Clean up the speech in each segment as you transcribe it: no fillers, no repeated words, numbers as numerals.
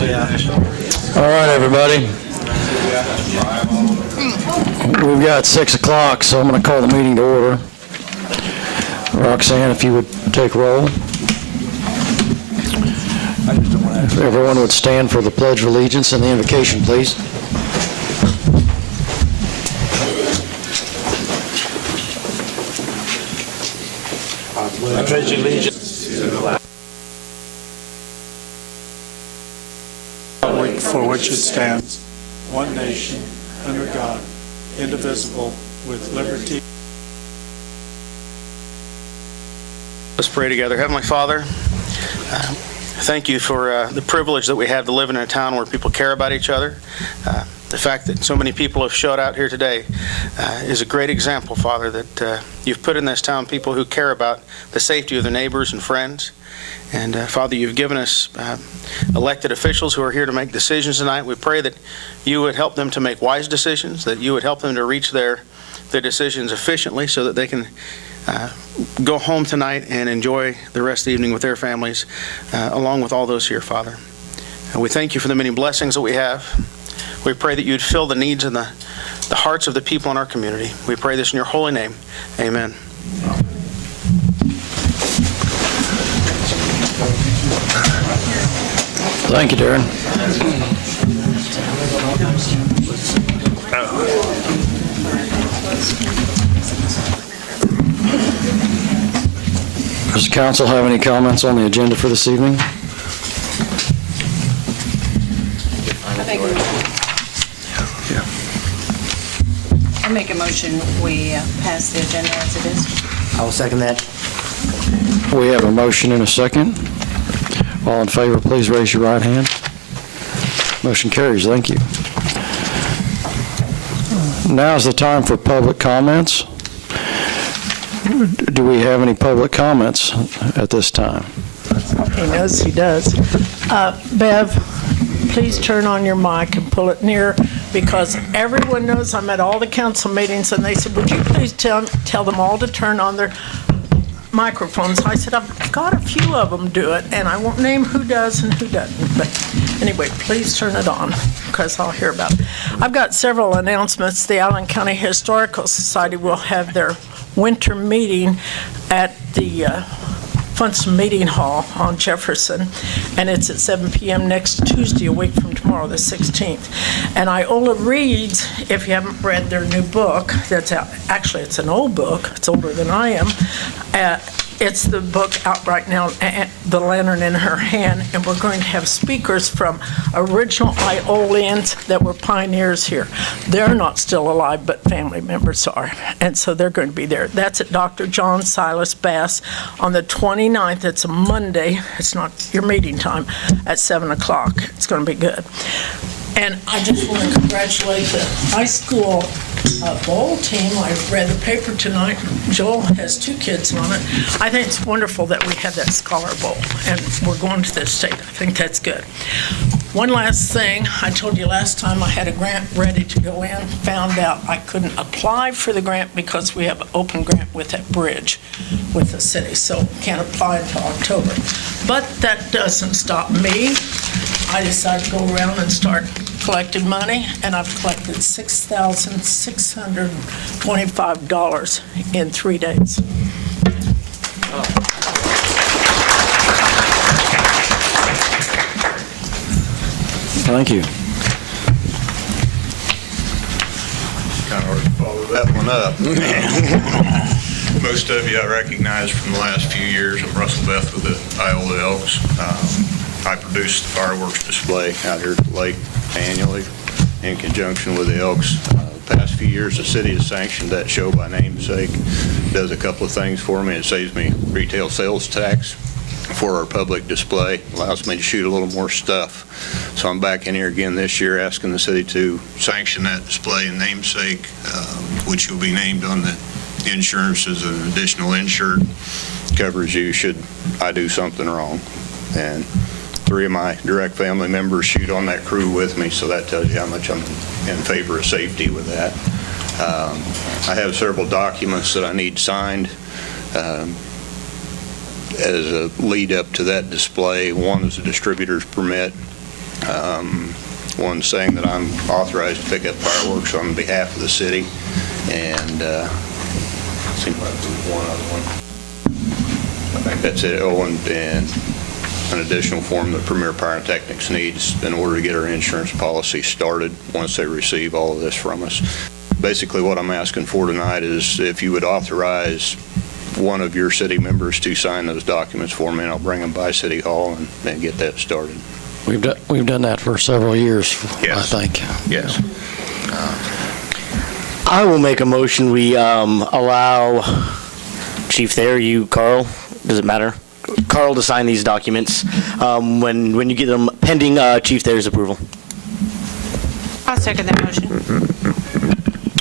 All right, everybody. We've got 6 o'clock, so I'm going to call the meeting to order. Roxanne, if you would take roll. If everyone would stand for the Pledge of Allegiance and the invocation, please. I pledge allegiance to the flag for which it stands, one nation, under God, indivisible, with liberty. Let's pray together. Heavenly Father, thank you for the privilege that we have to live in a town where people care about each other. The fact that so many people have showed out here today is a great example, Father, that you've put in this town people who care about the safety of their neighbors and friends. And Father, you've given us elected officials who are here to make decisions tonight. We pray that you would help them to make wise decisions, that you would help them to reach their decisions efficiently so that they can go home tonight and enjoy the rest of the evening with their families, along with all those here, Father. And we thank you for the many blessings that we have. We pray that you'd fill the needs in the hearts of the people in our community. We pray this in your holy name. Amen. Thank you, Darren. Does the council have any comments on the agenda for this evening? I make a motion we pass the agenda as it is. I will second that. We have a motion and a second. All in favor, please raise your right hand. Motion carries. Thank you. Now is the time for public comments. Do we have any public comments at this time? He knows he does. Bev, please turn on your mic and pull it near, because everyone knows I'm at all the council meetings, and they said, would you please tell them all to turn on their microphones? I said, I've got a few of them do it, and I won't name who does and who doesn't. But anyway, please turn it on, because I'll hear about it. I've got several announcements. The Allen County Historical Society will have their winter meeting at the Funston Meeting Hall on Jefferson, and it's at 7 p.m. next Tuesday, a week from tomorrow, the 16th. And Iola reads, if you haven't read their new book, that's out, actually it's an old book, it's older than I am, it's the book out right now, The Lantern in Her Hand, and we're going to have speakers from original Iolians that were pioneers here. They're not still alive, but family members are, and so they're going to be there. That's at Dr. John Silas Bass on the 29th. It's a Monday. It's not your meeting time, at 7 o'clock. It's going to be good. And I just want to congratulate the high school bowl team. I read the paper tonight. Joel has 2 kids on it. I think it's wonderful that we have that Scholar Bowl, and we're going to the state. I think that's good. One last thing. I told you last time I had a grant ready to go in. Found out I couldn't apply for the grant because we have an open grant with that bridge with the city, so can't apply until October. But that doesn't stop me. I decided to go around and start collecting money, and I've collected $6,625 in 3 days. Thank you. Kind of hard to follow that one up. Most of you I recognize from the last few years. I'm Russell Beth with the Iola Elks. I produce the fireworks display out here at the lake annually in conjunction with the Elks. The past few years, the city has sanctioned that show by namesake. It does a couple of things for me. It saves me retail sales tax for our public display, allows me to shoot a little more stuff. So I'm back in here again this year asking the city to sanction that display in namesake, which will be named on the insurance as an additional insured. Covers you should I do something wrong. And 3 of my direct family members shoot on that crew with me, so that tells you how much I'm in favor of safety with that. I have several documents that I need signed as a lead up to that display. One is a distributor's permit One saying that I'm authorized to pick up fireworks on behalf of the city, and seems like there's one other one. I think that's it. Oh, and an additional form that Premier Pyrotechnics needs in order to get our insurance policy started once they receive all of this from us. Basically, what I'm asking for tonight is if you would authorize one of your city members to sign those documents for me, and I'll bring them by City Hall and get that started. We've done that for several years, Yes. I think. Yes. I will make a motion. We allow Chief Thayer, you, Carl, does it matter? Carl to sign these documents when you get them pending Chief Thayer's approval. I'll second that motion.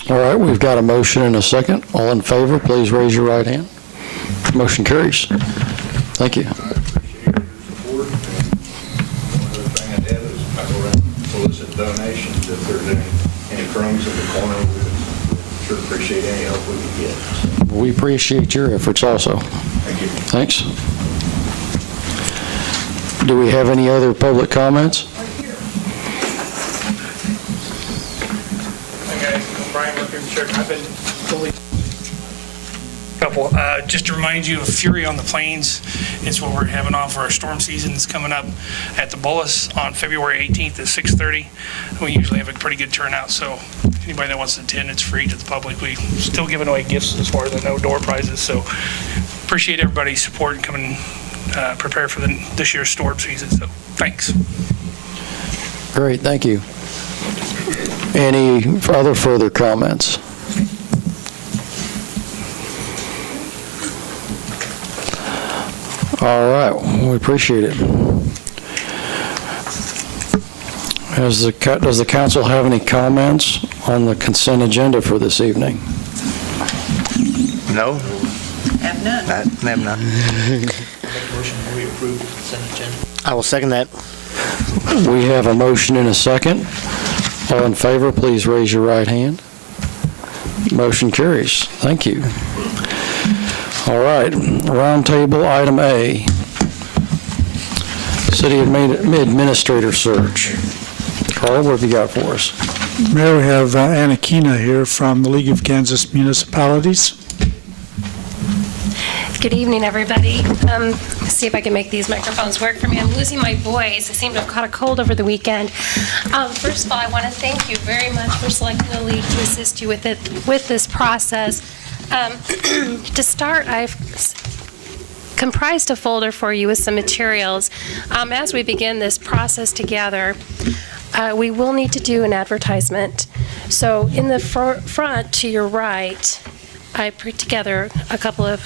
All right, we've got a motion and a second. All in favor, please raise your right hand. Motion carries. Thank you. I appreciate your support. And one other thing I did is I go around and solicit donations. If there's any crumbs in the corner, we'd sure appreciate any help we can get. We appreciate your efforts also. Thank you. Thanks. Do we have any other public comments? Hi guys, I'm Brian Worker, I've been fully just to remind you of Fury on the Plains. It's what we're having on for our storm season. It's coming up at the Bullis on February 18th at 6:30. We usually have a pretty good turnout, so anybody that wants to attend, it's free to the public. We still giving away gifts as far as I know, door prizes, so appreciate everybody's support and coming prepare for this year's storm season, so thanks. Great, thank you. Any other further comments? All right, we appreciate it. Does the council have any comments on the consent agenda for this evening? No? Have none. I have none. I will second that. We have a motion and a second. All in favor, please raise your right hand. Motion carries. Thank you. All right, roundtable item A, City Administrator Search. Carl, what have you got for us? Mayor, we have Anna Kina here from the League of Kansas Municipalities. Good evening, everybody. Let's see if I can make these microphones work for me. I'm losing my voice. I seem to have caught a cold over the weekend. First of all, I want to thank you very much for selecting the league to assist you with this process. To start, I've comprised a folder for you with some materials. As we begin this process together, we will need to do an advertisement. So in the front to your right, I put together a couple of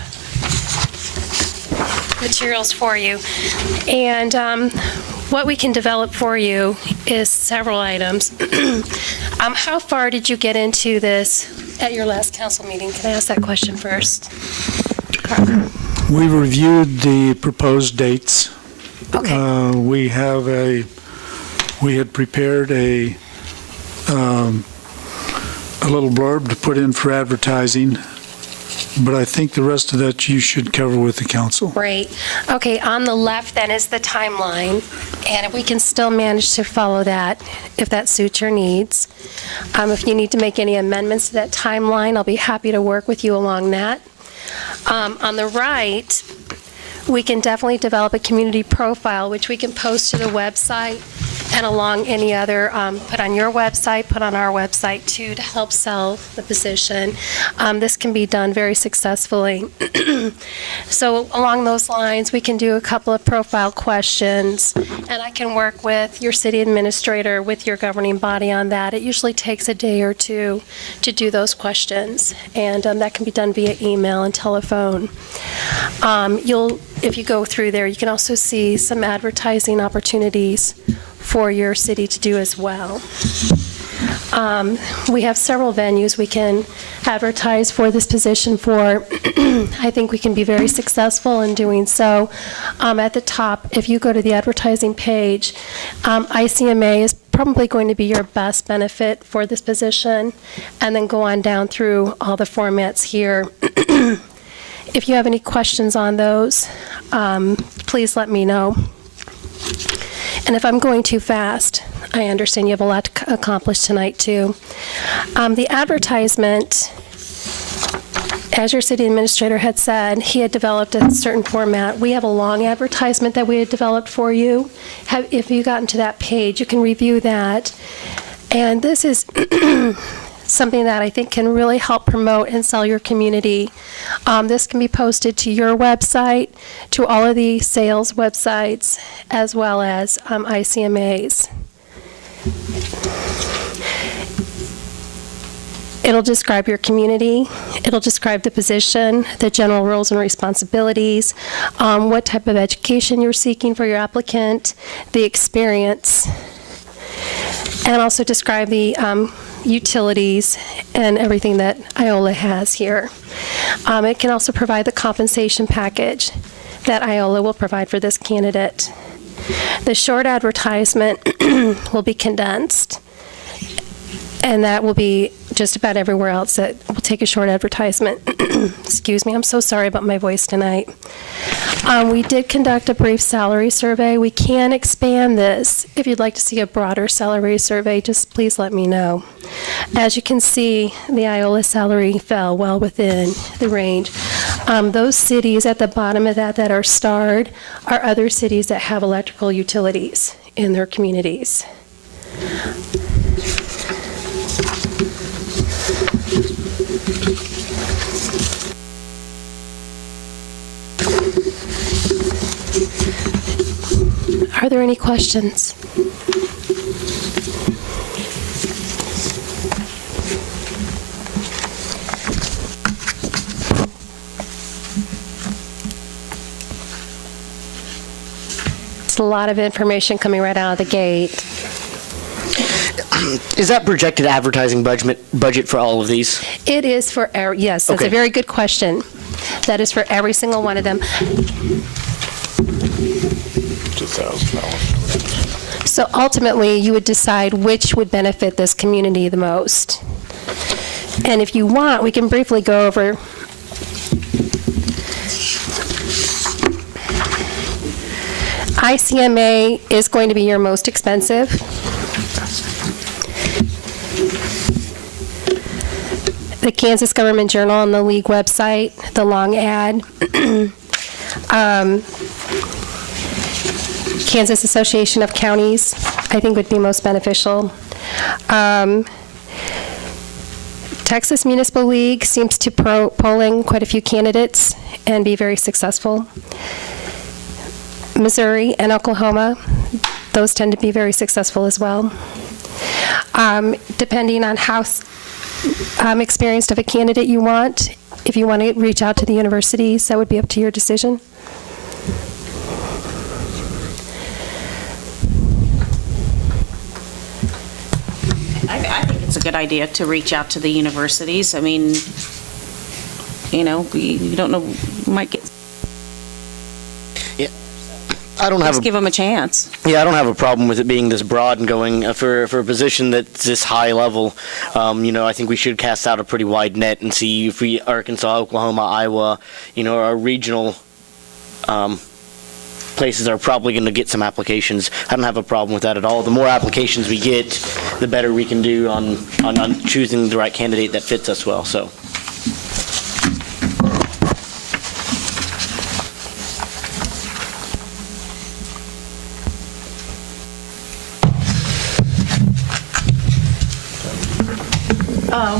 materials for you. And what we can develop for you is several items. How far did you get into this at your last council meeting? Can I ask that question first? We reviewed the proposed dates. Okay. We had prepared a little blurb to put in for advertising, but I think the rest of that you should cover with the council. Great. Okay, on the left then is the timeline, and if we can still manage to follow that, if that suits your needs. If you need to make any amendments to that timeline, I'll be happy to work with you along that. On the right, we can definitely develop a community profile, which we can post to the website and along any other, put on your website, put on our website too, to help sell the position. This can be done very successfully. So along those lines, we can do a couple of profile questions, and I can work with your city administrator, with your governing body on that. It usually takes a day or two to do those questions, and that can be done via email and telephone. If you go through there, you can also see some advertising opportunities for your city to do as well. We have several venues we can advertise for this position for. I think we can be very successful in doing so. At the top, if you go to the advertising page, ICMA is probably going to be your best benefit for this position, and then go on down through all the formats here. If you have any questions on those, please let me know. And if I'm going too fast, I understand you have a lot to accomplish tonight, too. The advertisement, as your city administrator had said, he had developed a certain format. We have a long advertisement that we had developed for you. If you got into that page, you can review that. And this is something that I think can really help promote and sell your community. This can be posted to your website, to all of the sales websites, as well as ICMA's. It'll describe your community. It'll describe the position, the general roles and responsibilities, what type of education you're seeking for your applicant, the experience, and also describe the utilities and everything that Iola has here. It can also provide the compensation package that Iola will provide for this candidate. The short advertisement will be condensed, and that will be just about everywhere else that will take a short advertisement. Excuse me, I'm so sorry about my voice tonight. We did conduct a brief salary survey. We can expand this. If you'd like to see a broader salary survey, just please let me know. As you can see, the Iola salary fell well within the range. Those cities at the bottom of that are starred are other cities that have electrical utilities in their communities. Are there any questions? It's a lot of information coming right out of the gate. Is that projected advertising budget for all of these? It is for, yes, that's Okay. a very good question. That is for every single one of them. So ultimately, you would decide which would benefit this community the most. And if you want, we can briefly go over. ICMA is going to be your most expensive. The Kansas Government Journal on the League website, the long ad. Kansas Association of Counties, I think would be most beneficial. Texas Municipal League seems to polling quite a few candidates and be very successful. Missouri and Oklahoma, those tend to be very successful as well. Depending on how experienced of a candidate you want, if you want to reach out to the universities, that would be up to your decision. I think it's a good idea to reach out to the universities. I mean, you know, you don't know, you might get, I don't have just give them a chance. I don't have a problem with it being this broad and going for a position that's this high level. I think we should cast out a pretty wide net and see if Arkansas, Oklahoma, Iowa, our regional places are probably going to get some applications. I don't have a problem with that at all. The more applications we get, the better we can do on choosing the right candidate that fits us well. So.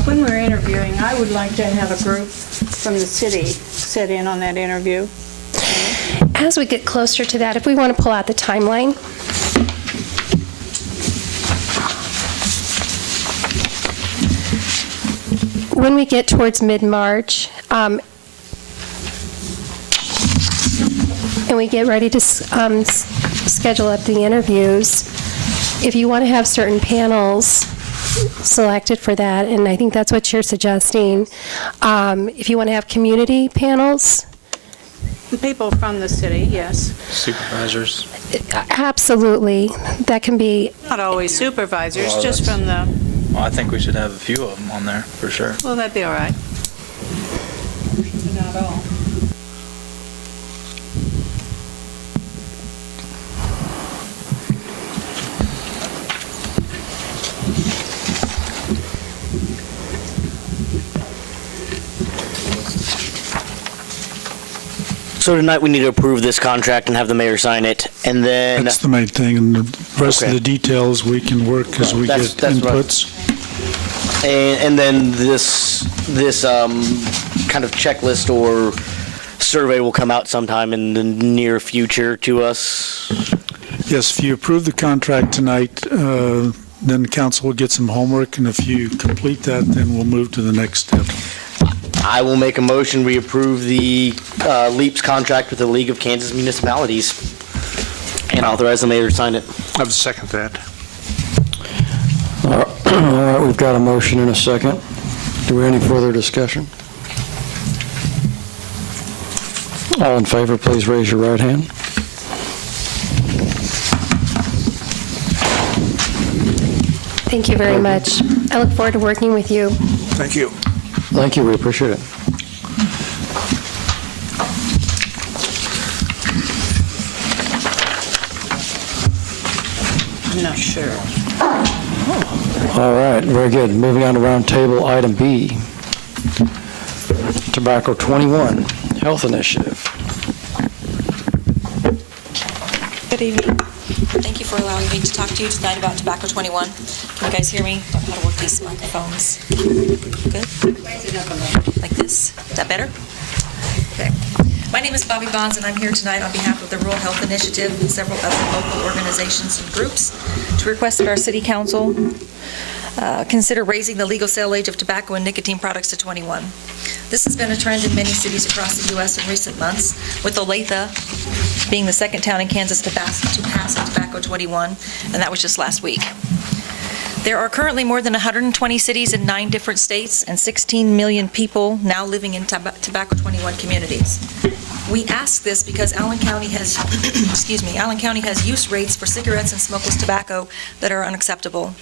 When we're interviewing, I would like to have a group from the city sit in on that interview. As we get closer to that, if we want to pull out the timeline. When we get towards mid-March, and we get ready to schedule up the interviews, if you want to have certain panels selected for that, and I think that's what you're suggesting, if you want to have community panels. People from the city, yes. Supervisors. Absolutely. That can be. Not always supervisors, Well, just from the, Well, I think we should have a few of them on there, for sure. well, that'd be all right. But not all. So tonight we need to approve this contract and have the mayor sign it, and then... That's the main thing, and the rest of Okay. the details we can work as we get That's what- inputs. And then this kind of checklist or survey will come out sometime in the near future to us. Yes, if you approve the contract tonight, then the council will get some homework, and if you complete that, then we'll move to the next step. I will make a motion, we approve the LEAPS contract with the League of Kansas Municipalities and authorize the mayor to sign it. I would second that. All right, we've got a motion and a second. Do we have any further discussion? All in favor, please raise your right hand. Thank you very much. I look forward to working with you. Thank you. Thank you, we appreciate it. I'm not sure. All right, very good. Moving on to roundtable item B. Tobacco 21, Health Initiative. Good evening. Thank you for allowing me to talk to you tonight about Tobacco 21. Can you guys hear me? I don't know how to work these microphones. Good? Like this? Is that better? Okay. My name is Bobby Bonds, and I'm here tonight on behalf of the Rural Health Initiative and several other local organizations and groups to request that our city council consider raising the legal sale age of tobacco and nicotine products to 21. This has been a trend in many cities across the U.S. in recent months, with Olathe being the second town in Kansas to pass Tobacco 21, and that was just last week. There are currently more than 120 cities in 9 different states and 16 million people now living in Tobacco 21 communities. We ask this because Allen County has, Allen County has use rates for cigarettes and smokeless tobacco that are unacceptable.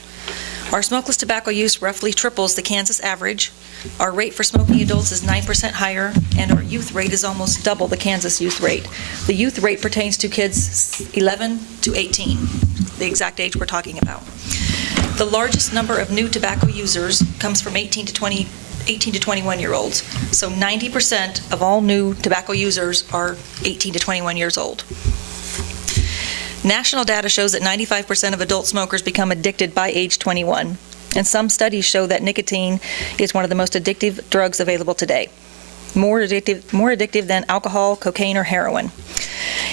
Our smokeless tobacco use roughly triples the Kansas average. Our rate for smoking adults is 9% higher, and our youth rate is almost double the Kansas youth rate. The youth rate pertains to kids 11 to 18, the exact age we're talking about. The largest number of new tobacco users comes from 18 to 21-year-olds. So 90% of all new tobacco users are 18 to 21 years old. National data shows that 95% of adult smokers become addicted by age 21, and some studies show that nicotine is one of the most addictive drugs available today, more addictive than alcohol, cocaine, or heroin.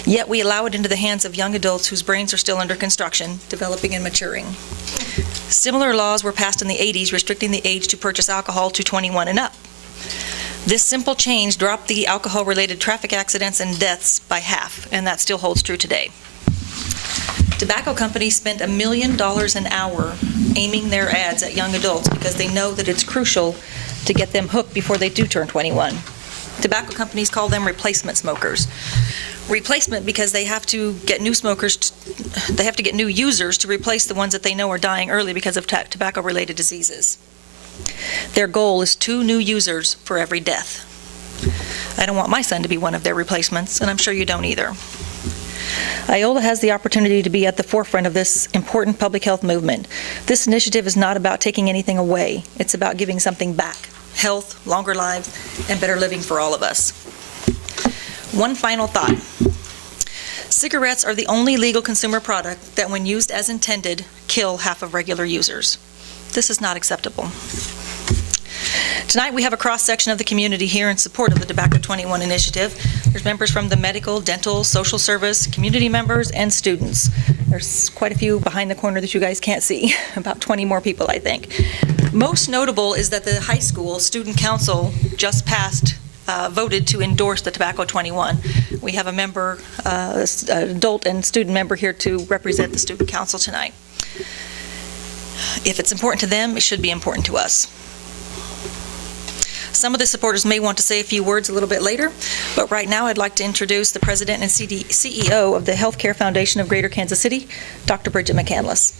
Yet we allow it into the hands of young adults whose brains are still under construction, developing and maturing. Similar laws were passed in the 80s restricting the age to purchase alcohol to 21 and up. This simple change dropped the alcohol-related traffic accidents and deaths by half, and that still holds true today. Tobacco companies spend $1 million an hour aiming their ads at young adults because they know that it's crucial to get them hooked before they do turn 21. Tobacco companies call them replacement smokers. Replacement because they have to get new users to replace the ones that they know are dying early because of tobacco-related diseases. Their goal is 2 new users for every death. I don't want my son to be one of their replacements, and I'm sure you don't either. Iola has the opportunity to be at the forefront of this important public health movement. This initiative is not about taking anything away. It's about giving something back: health, longer lives, and better living for all of us. One final thought. Cigarettes are the only legal consumer product that, when used as intended, kill half of regular users. This is not acceptable. Tonight we have a cross-section of the community here in support of the Tobacco 21 initiative. There's members from the medical, dental, social service, community members, and students. There's quite a few behind the corner that you guys can't see, about 20 more people, I think. Most notable is that the high school student council just voted to endorse the Tobacco 21. We have a member, adult and student member here to represent the student council tonight. If it's important to them, it should be important to us. Some of the supporters may want to say a few words a little bit later, but right now I'd like to introduce the president and CEO of the Healthcare Foundation of Greater Kansas City, Dr. Bridget McCandless.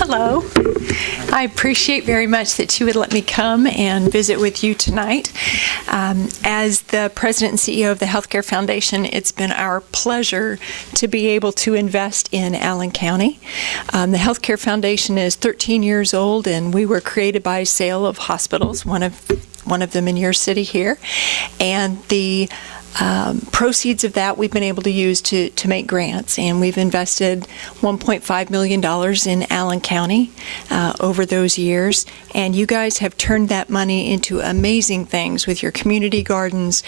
Hello. I appreciate very much that you would let me come and visit with you tonight. As the president and CEO of the Healthcare Foundation, it's been our pleasure to be able to invest in Allen County. The Healthcare Foundation is 13 years old, and we were created by sale of hospitals. One one of them in your city here. And the proceeds of that we've been able to use to make grants, and we've invested $1.5 million in Allen County over those years, and you guys have turned that money into amazing things with your community gardens.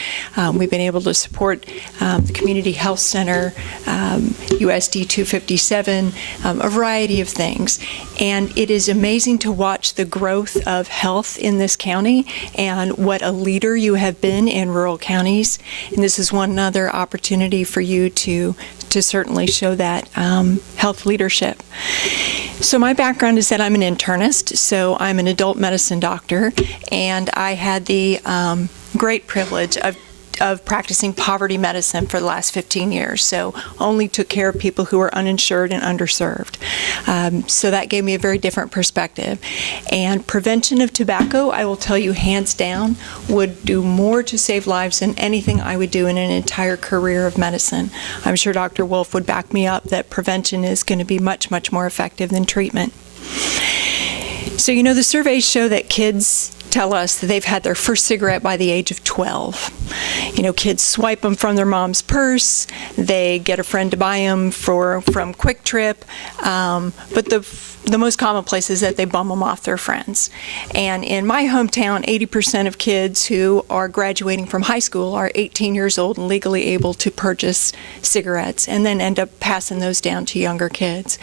We've been able to support the Community Health Center, USD 257, a variety of things, and it is amazing to watch the growth of health in this county and what a leader you have been in rural counties. And this is one other opportunity for you to certainly show that health leadership. So my background is that I'm an internist, so I'm an adult medicine doctor, and I had the great privilege of practicing poverty medicine for the last 15 years, so only took care of people who were uninsured and underserved. So that gave me a very different perspective. And prevention of tobacco, I will tell you hands down, would do more to save lives than anything I would do in an entire career of medicine. I'm sure Dr. Wolf would back me up that prevention is going to be much, much more effective than treatment. So, you know, the surveys show that kids tell us that they've had their first cigarette by the age of 12. You know, kids swipe them from their mom's purse, they get a friend to buy them from Quick Trip, but the most common place is that they bum them off their friends. And in my hometown, 80% of kids who are graduating from high school are 18 years old and legally able to purchase cigarettes, and then end up passing those down to younger kids.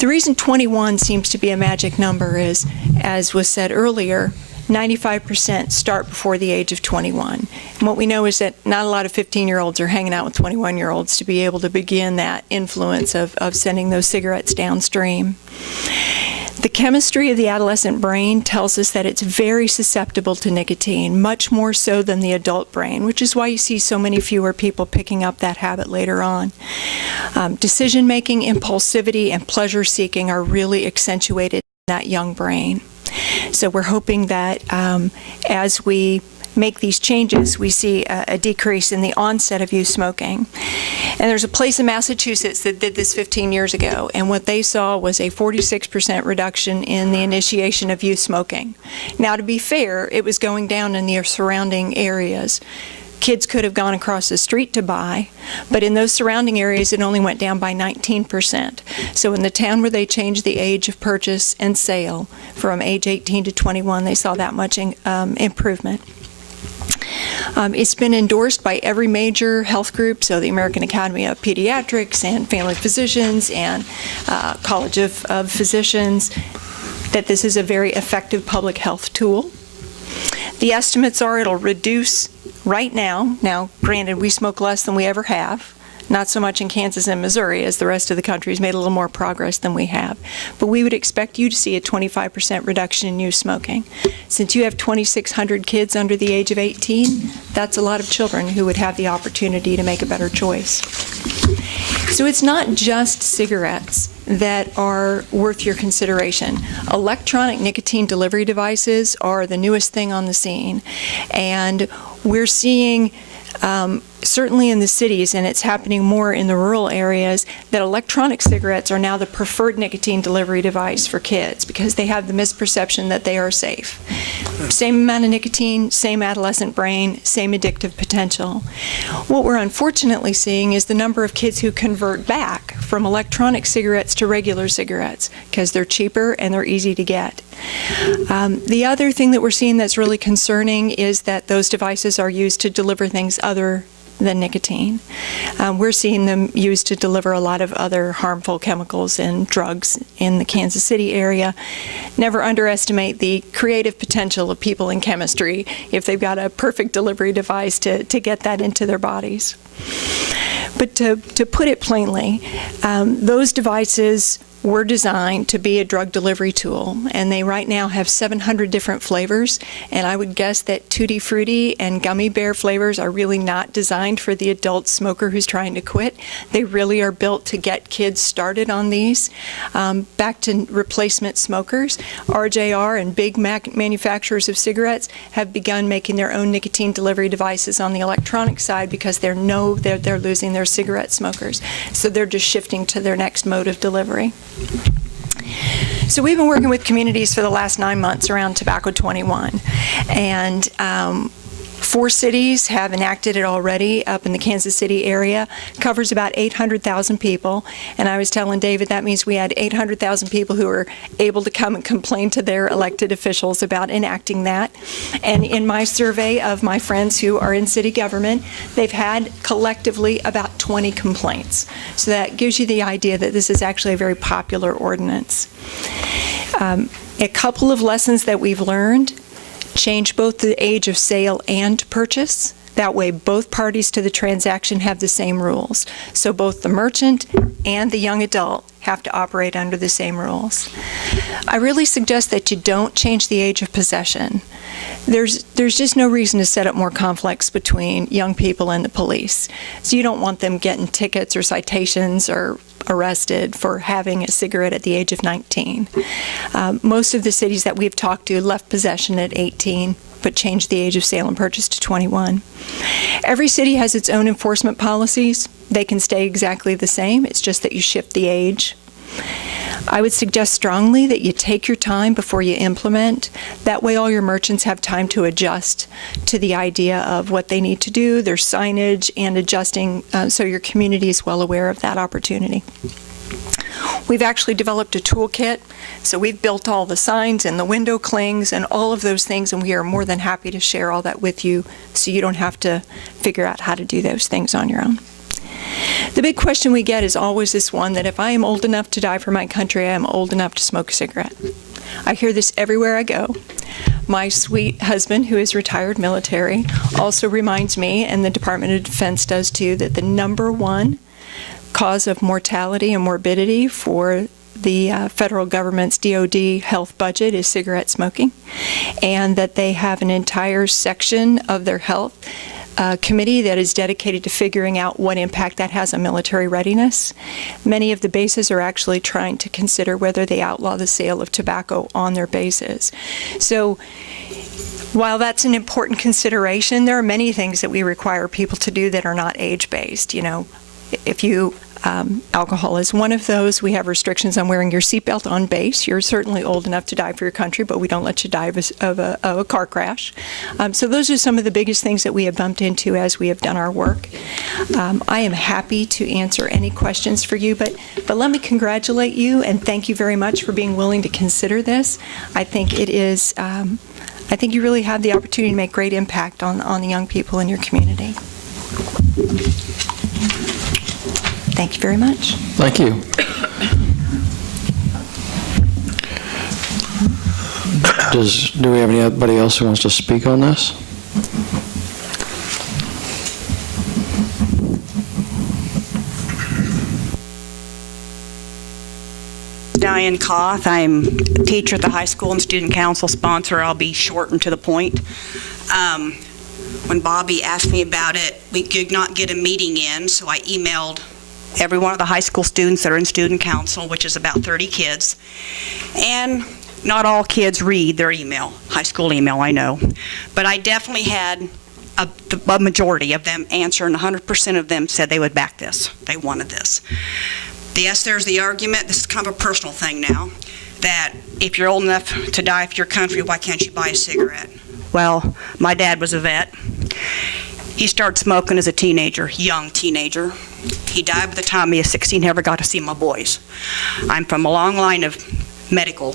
The reason 21 seems to be a magic number is, as was said earlier, 95% start before the age of 21. And what we know is that not a lot of 15-year-olds are hanging out with 21-year-olds to be able to begin that influence of sending those cigarettes downstream. The chemistry of the adolescent brain tells us that it's very susceptible to nicotine, much more so than the adult brain, which is why you see so many fewer people picking up that habit later on. Decision-making, impulsivity, and pleasure-seeking are really accentuated in that young brain. So we're hoping that as we make these changes, we see a decrease in the onset of youth smoking. And there's a place in Massachusetts that did this 15 years ago, and what they saw was a 46% reduction in the initiation of youth smoking. Now, to be fair, it was going down in the surrounding areas. Kids could have gone across the street to buy, but in those surrounding areas it only went down by 19%. So in the town where they changed the age of purchase and sale from age 18 to 21, they saw that much improvement. It's been endorsed by every major health group, so the American Academy of Pediatrics and Family Physicians and College of Physicians, that this is a very effective public health tool. The estimates are it'll reduce right now, granted, we smoke less than we ever have, not so much in Kansas and Missouri, as the rest of the country has made a little more progress than we have. But we would expect you to see a 25% reduction in youth smoking. Since you have 2,600 kids under the age of 18, that's a lot of children who would have the opportunity to make a better choice. So it's not just cigarettes that are worth your consideration. Electronic nicotine delivery devices are the newest thing on the scene, and we're seeing certainly in the cities, and it's happening more in the rural areas, that electronic cigarettes are now the preferred nicotine delivery device for kids because they have the misperception that they are safe. Same amount of nicotine, same adolescent brain, same addictive potential. What we're unfortunately seeing is the number of kids who convert back from electronic cigarettes to regular cigarettes because they're cheaper and they're easy to get. The other thing that we're seeing that's really concerning is that those devices are used to deliver things other than nicotine. We're seeing them used to deliver a lot of other harmful chemicals and drugs in the Kansas City area. Never underestimate the creative potential of people in chemistry if they've got a perfect delivery device to get that into their bodies. But to put it plainly, those devices were designed to be a drug delivery tool, and they right now have 700 different flavors, and I would guess that Tutti Frutti and gummy bear flavors are really not designed for the adult smoker who's trying to quit. They really are built to get kids started on these. Back to replacement smokers, RJR and big manufacturers of cigarettes have begun making their own nicotine delivery devices on the electronic side because they know that they're losing their cigarette smokers, so they're just shifting to their next mode of delivery. So we've been working with communities for the last 9 months around Tobacco 21. And 4 cities have enacted it already up in the Kansas City area. Covers about 800,000 people. And I was telling David that means we had 800,000 people who were able to come and complain to their elected officials about enacting that. And in my survey of my friends who are in city government, they've had collectively about 20 complaints. So that gives you the idea that this is actually a very popular ordinance. A couple of lessons that we've learned: change both the age of sale and purchase. That way, both parties to the transaction have the same rules. So both the merchant and the young adult have to operate under the same rules. I really suggest that you don't change the age of possession. There's just no reason to set up more conflicts between young people and the police. So you don't want them getting tickets or citations or arrested for having a cigarette at the age of 19. Most of the cities that we've talked to left possession at 18, but changed the age of sale and purchase to 21. Every city has its own enforcement policies. They can stay exactly the same. It's just that you shift the age. I would suggest strongly that you take your time before you implement. That way all your merchants have time to adjust to the idea of what they need to do, their signage, and adjusting so your community is well aware of that opportunity. We've actually developed a toolkit, so we've built all the signs and the window clings and all of those things, and we are more than happy to share all that with you so you don't have to figure out how to do those things on your own. The big question we get is always this one, that if I am old enough to die for my country, I am old enough to smoke a cigarette. I hear this everywhere I go. My sweet husband, who is retired military, also reminds me, and the Department of Defense does too, that the number one cause of mortality and morbidity for the federal government's DOD health budget is cigarette smoking, and that they have an entire section of their health committee that is dedicated to figuring out what impact that has on military readiness. Many of the bases are actually trying to consider whether they outlaw the sale of tobacco on their bases. So while that's an important consideration, there are many things that we require people to do that are not age-based. You know, if you alcohol is one of those. We have restrictions on wearing your seatbelt on base. You're certainly old enough to die for your country, but we don't let you die of a car crash. So those are some of the biggest things that we have bumped into as we have done our work. I am happy to answer any questions for you, but let me congratulate you and thank you very much for being willing to consider this. I think it is, I think you really have the opportunity to make great impact on the young people in your community. Thank you very much. Thank you. Do we have anybody else who wants to speak on this? Diane Koth. I'm a teacher at the high school and student council sponsor. I'll be short and to the point. When Bobby asked me about it, we could not get a meeting in, so I emailed every one of the high school students that are in student council, which is about 30 kids. And not all kids read their email, high school email, I know. But I definitely had a majority of them answer, and 100% of them said they would back this. They wanted this. Yes, there's the argument, this is kind of a personal thing now, that if you're old enough to die for your country, why can't you buy a cigarette? Well, my dad was a vet. He started smoking as a teenager, young teenager. He died by the time he was 16, never got to see my boys. I'm from a long line of military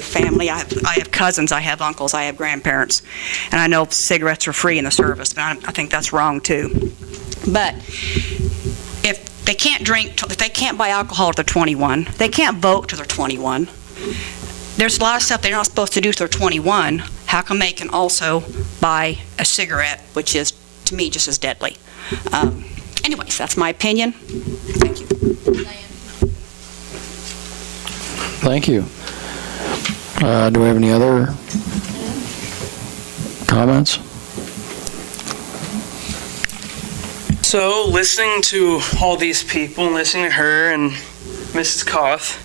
family. I have cousins, I have uncles, I have grandparents. And I know cigarettes are free in the service, but I think that's wrong too. But if they can't drink, if they can't buy alcohol till they're 21, they can't vote till they're 21. There's a lot of stuff they're not supposed to do till they're 21. How come they can also buy a cigarette, which is, to me, just as deadly? Anyways, that's my opinion. Thank you. Thank you. Do we have any other comments? So, listening to all these people, listening to her and Mrs. Koth,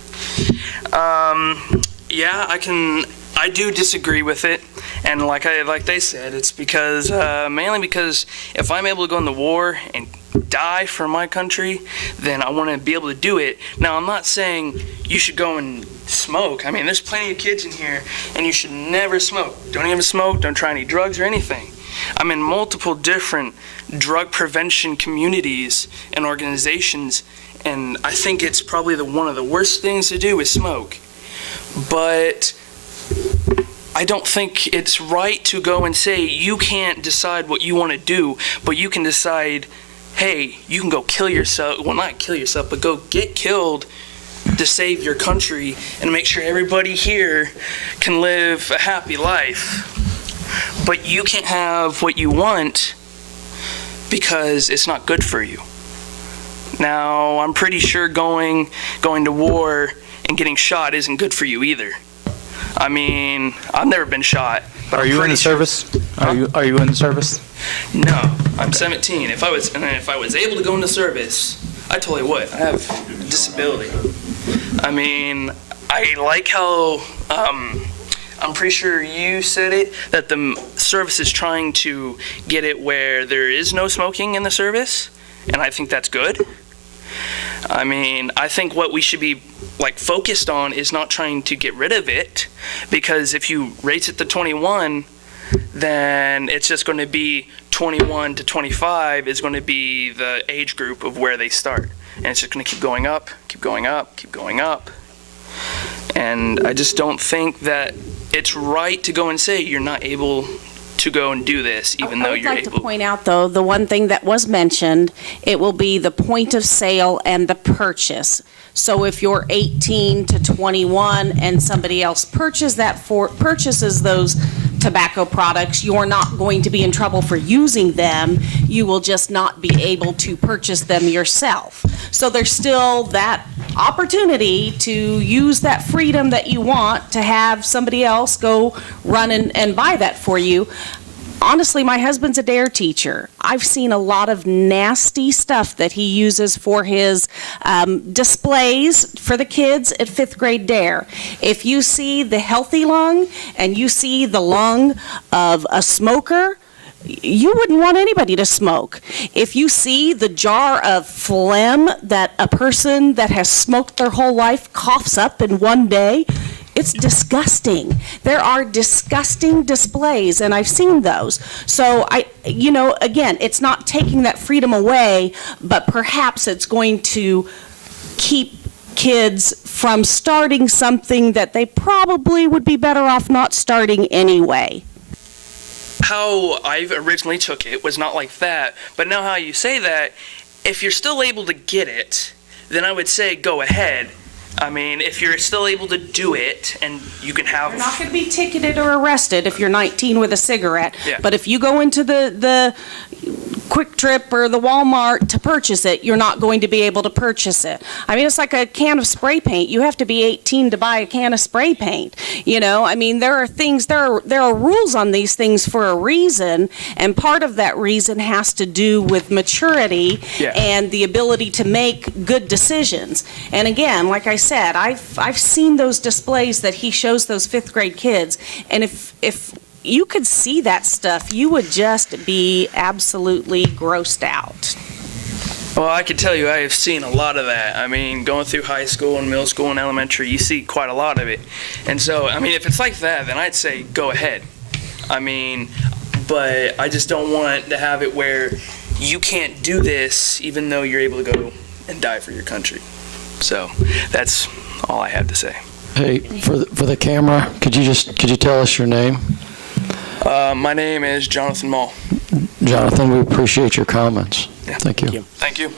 yeah, I do disagree with it, and like they said, it's because mainly because if I'm able to go in the war and die for my country, then I want to be able to do it. Now, I'm not saying you should go and smoke. I mean, there's plenty of kids in here, and you should never smoke. Don't even smoke. Don't try any drugs or anything. I'm in multiple different drug prevention communities and organizations, and I think it's probably one of the worst things to do is smoke. But I don't think it's right to go and say you can't decide what you want to do, but you can decide, hey, you can go kill yourself. Well, not kill yourself, but go get killed to save your country and make sure everybody here can live a happy life. But you can't have what you want because it's not good for you. Now, I'm pretty sure going to war and getting shot isn't good for you either. I mean, I've never been shot. Are you in the service? Are you in the service? No, I'm 17. If I was able to go into service, I totally would. I have a disability. I mean, I like how I'm pretty sure you said it, that the service is trying to get it where there is no smoking in the service, and I think that's good. I mean, I think what we should be focused on is not trying to get rid of it, because if you raise it to 21, then it's just going to be 21 to 25 is going to be the age group of where they start, and it's just going to keep going up, keep going up, keep going up. And I just don't think that it's right to go and say you're not able to go and do this, even though you're able. I would like to point out, though, the one thing that was mentioned, it will be the point of sale and the purchase. So if you're 18 to 21 and somebody else purchases those tobacco products, you're not going to be in trouble for using them. You will just not be able to purchase them yourself. So there's still that opportunity to use that freedom that you want to have somebody else go run and buy that for you. Honestly, my husband's a DARE teacher. I've seen a lot of nasty stuff that he uses for his displays for the kids at 5th grade DARE. If you see the healthy lung and you see the lung of a smoker, you wouldn't want anybody to smoke. If you see the jar of phlegm that a person that has smoked their whole life coughs up in one day, it's disgusting. There are disgusting displays, and I've seen those. So again, it's not taking that freedom away, but perhaps it's going to keep kids from starting something that they probably would be better off not starting anyway. How I originally took it was not like that, but now how you say that, if you're still able to get it, then I would say go ahead. I mean, if you're still able to do it and you can have... You're not going to be ticketed or arrested if you're 19 with a cigarette. Yeah. But if you go into the Quick Trip or the Walmart to purchase it, you're not going to be able to purchase it. I mean, it's like a can of spray paint. You have to be 18 to buy a can of spray paint. I mean, there are rules on these things for a reason, and part of that reason has to do with maturity and the ability to make good decisions. And again, like I said, I've seen those displays that he shows those 5th grade kids, and if you could see that stuff, you would just be absolutely grossed out. Well, I can tell you I have seen a lot of that. I mean, going through high school and middle school and elementary, you see quite a lot of it. And so, I mean, if it's like that, then I'd say go ahead. I mean, but I just don't want to have it where you can't do this even though you're able to go and die for your country. So that's all I have to say. Hey, for the camera, could you tell us your name? My name is Jonathan Mall. Jonathan, we appreciate your comments. Yeah. Thank you. Thank you.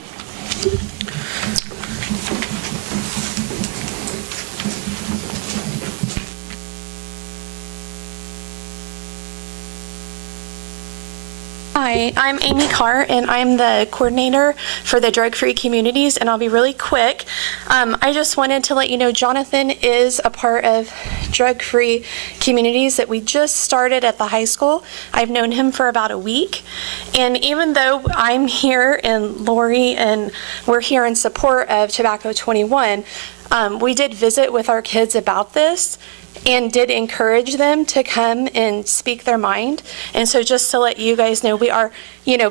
Hi, I'm Amy Carr, and I'm the coordinator for the drug-free communities, and I'll be really quick. I just wanted to let you know Jonathan is a part of drug-free communities that we just started at the high school. I've known him for about a week, and even though I'm here and Lori and we're here in support of Tobacco 21, we did visit with our kids about this. and did encourage them to come and speak their mind. And so just to let you guys know, we are,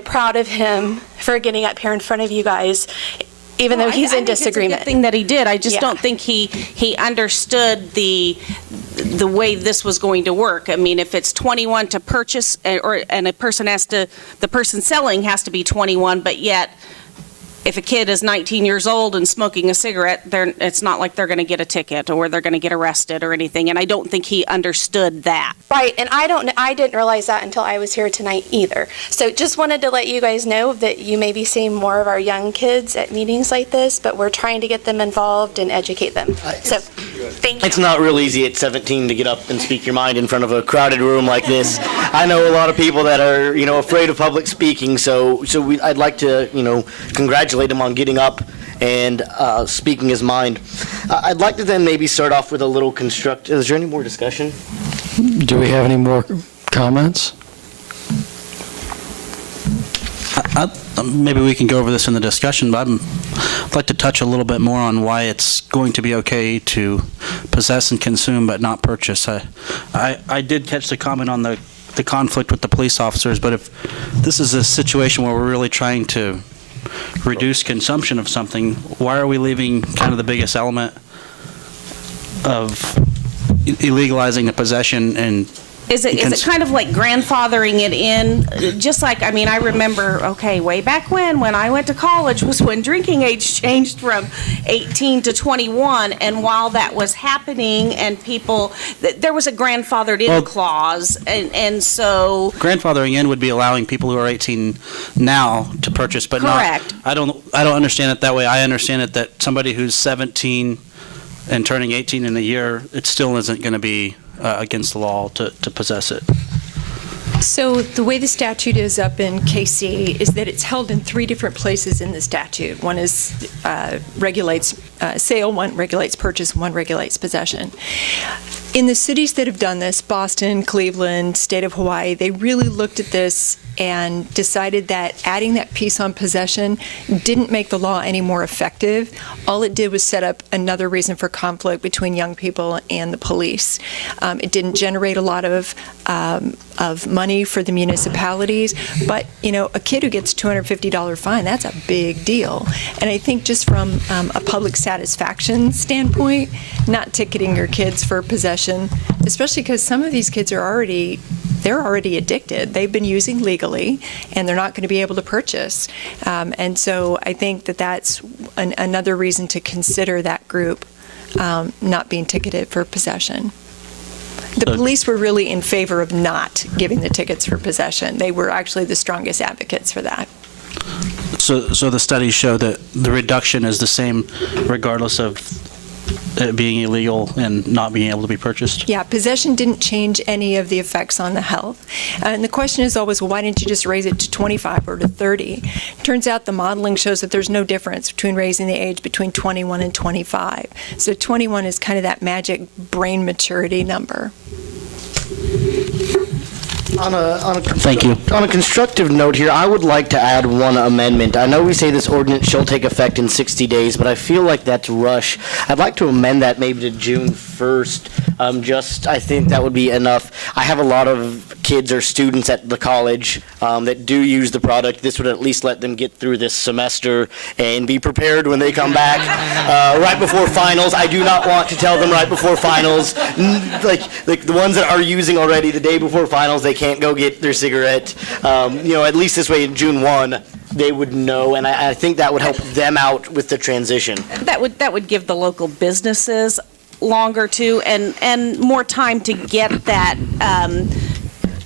proud of him for getting up here in front of you guys, even though he's in disagreement. It's a good thing that he did. I just Yeah. don't think he understood the way this was going to work. I mean, if it's 21 to purchase, and the person selling has to be 21, but yet if a kid is 19 years old and smoking a cigarette, it's not like they're going to get a ticket or they're going to get arrested or anything. And I don't think he understood that. Right, and I didn't realize that until I was here tonight either. So just wanted to let you guys know that you may be seeing more of our young kids at meetings like this, but we're trying to get them involved and educate them. So, thank you. It's not real easy at 17 to get up and speak your mind in front of a crowded room like this. I know a lot of people that are, afraid of public speaking, so I'd like to, congratulate him on getting up and speaking his mind. I'd like to then maybe start off with a little is there any more discussion? Do we have any more comments? Maybe we can go over this in the discussion, but I'd like to touch a little bit more on why it's going to be okay to possess and consume but not purchase. I did catch the comment on the conflict with the police officers, but if this is a situation where we're really trying to reduce consumption of something, why are we leaving kind of the biggest element of illegalizing the possession and Is it kind of like grandfathering it in? Just like, I remember, way back when I went to college was when drinking age changed from 18 to 21. And while that was happening and there was a grandfathered in clause. And so. Grandfathering in would be allowing people who are 18 now to purchase, but correct. I don't understand it that way. I understand it that somebody who's 17 and turning 18 in a year, it still isn't going to be against the law to possess it. So the way the statute is up in KC is that it's held in 3 different places in the statute. One is regulates sale, one regulates purchase, one regulates possession. In the cities that have done this, Boston, Cleveland, state of Hawaii, they really looked at this and decided that adding that piece on possession didn't make the law any more effective. All it did was set up another reason for conflict between young people and the police. It didn't generate a lot of money for the municipalities, but a kid who gets a $250 fine, that's a big deal. And I think just from a public satisfaction standpoint, not ticketing your kids for possession, especially because some of these kids are already addicted. They've been using legally, and they're not going to be able to purchase. And so I think that that's another reason to consider that group not being ticketed for possession. The police were really in favor of not giving the tickets for possession. They were actually the strongest advocates for that. So the studies show that the reduction is the same regardless of it being illegal and not being able to be purchased? Yeah, possession didn't change any of the effects on the health. And the question is always, well, why didn't you just raise it to 25 or to 30? Turns out the modeling shows that there's no difference between raising the age between 21 and 25. So 21 is kind of that magic brain maturity number. Thank you. On a constructive note here, I would like to add one amendment. I know we say this ordinance shall take effect in 60 days, but I feel like that's rush. I'd like to amend that maybe to June 1st. I think that would be enough. I have a lot of kids or students at the college that do use the product. This would at least let them get through this semester and be prepared when they come back right before finals. I do not want to tell them right before finals, like the ones that are using already the day before finals, they can't go get their cigarette. At least this way in June 1, they would know, and I think that would help them out with the transition. That would give the local businesses longer too, and more time to get that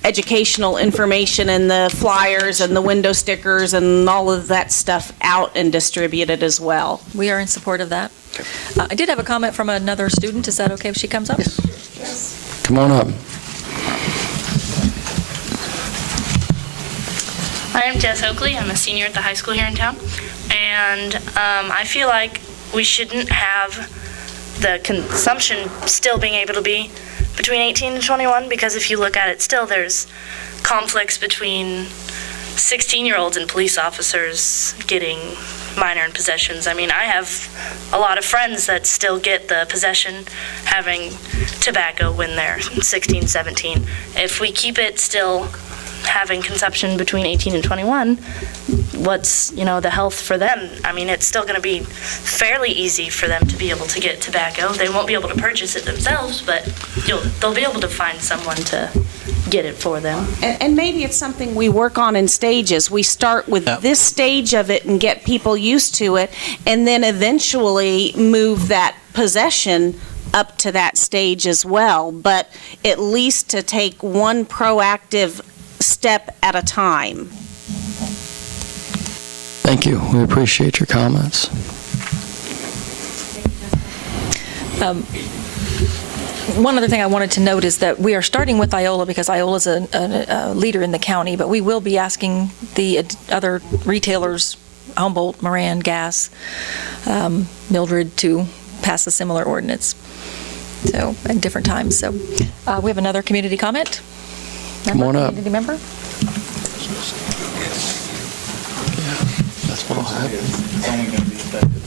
educational information and the flyers and the window stickers and all of that stuff out and distributed as well. We are in support of that. I did have a comment from another student. Is that okay if she comes up? Yes. Come on up. I'm Jess Oakley. I'm a senior at the high school here in town. And I feel like we shouldn't have the consumption still being able to be between 18 and 21, because if you look at it still, there's conflicts between 16-year-olds and police officers getting minor in possessions. I mean, I have a lot of friends that still get the possession having tobacco when they're 16, 17. If we keep it still having consumption between 18 and 21, what's, the health for them? I mean, it's still going to be fairly easy for them to be able to get tobacco. They won't be able to purchase it themselves, but they'll be able to find someone to get it for them. And maybe it's something we work on in stages. We start with this stage of it and get people used to it, and then eventually move that possession up to that stage as well. But at least to take one proactive step at a time. Thank you. We appreciate your comments. One other thing I wanted to note is that we are starting with Iola because Iola is a leader in the county, but we will be asking the other retailers, Humboldt, Moran, Gas, Mildred, to pass a similar ordinance. So at different times. So we have another community comment. Come on up. Community member? That's what will happen. It's only going to be effective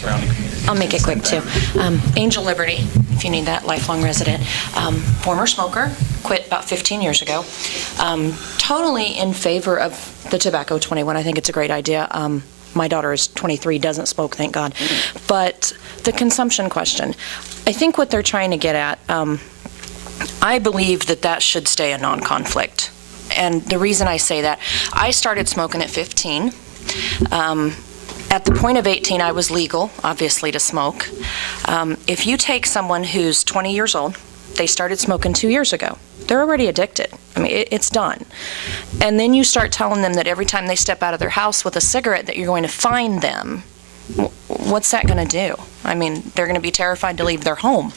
surrounding communities. I'll make it quick, too. Angel Liberty, if you need that, lifelong resident. Former smoker, quit about 15 years ago. Totally in favor of the Tobacco 21. I think it's a great idea. My daughter is 23, doesn't smoke, thank God. But the consumption question, I think what they're trying to get at, I believe that should stay a non-conflict. And the reason I say that, I started smoking at 15. At the point of 18, I was legal, obviously, to smoke. If you take someone who's 20 years old, they started smoking 2 years ago, they're already addicted. I mean, it's done. And then you start telling them that every time they step out of their house with a cigarette that you're going to fine them. What's that going to do? I mean, they're going to be terrified to leave their home.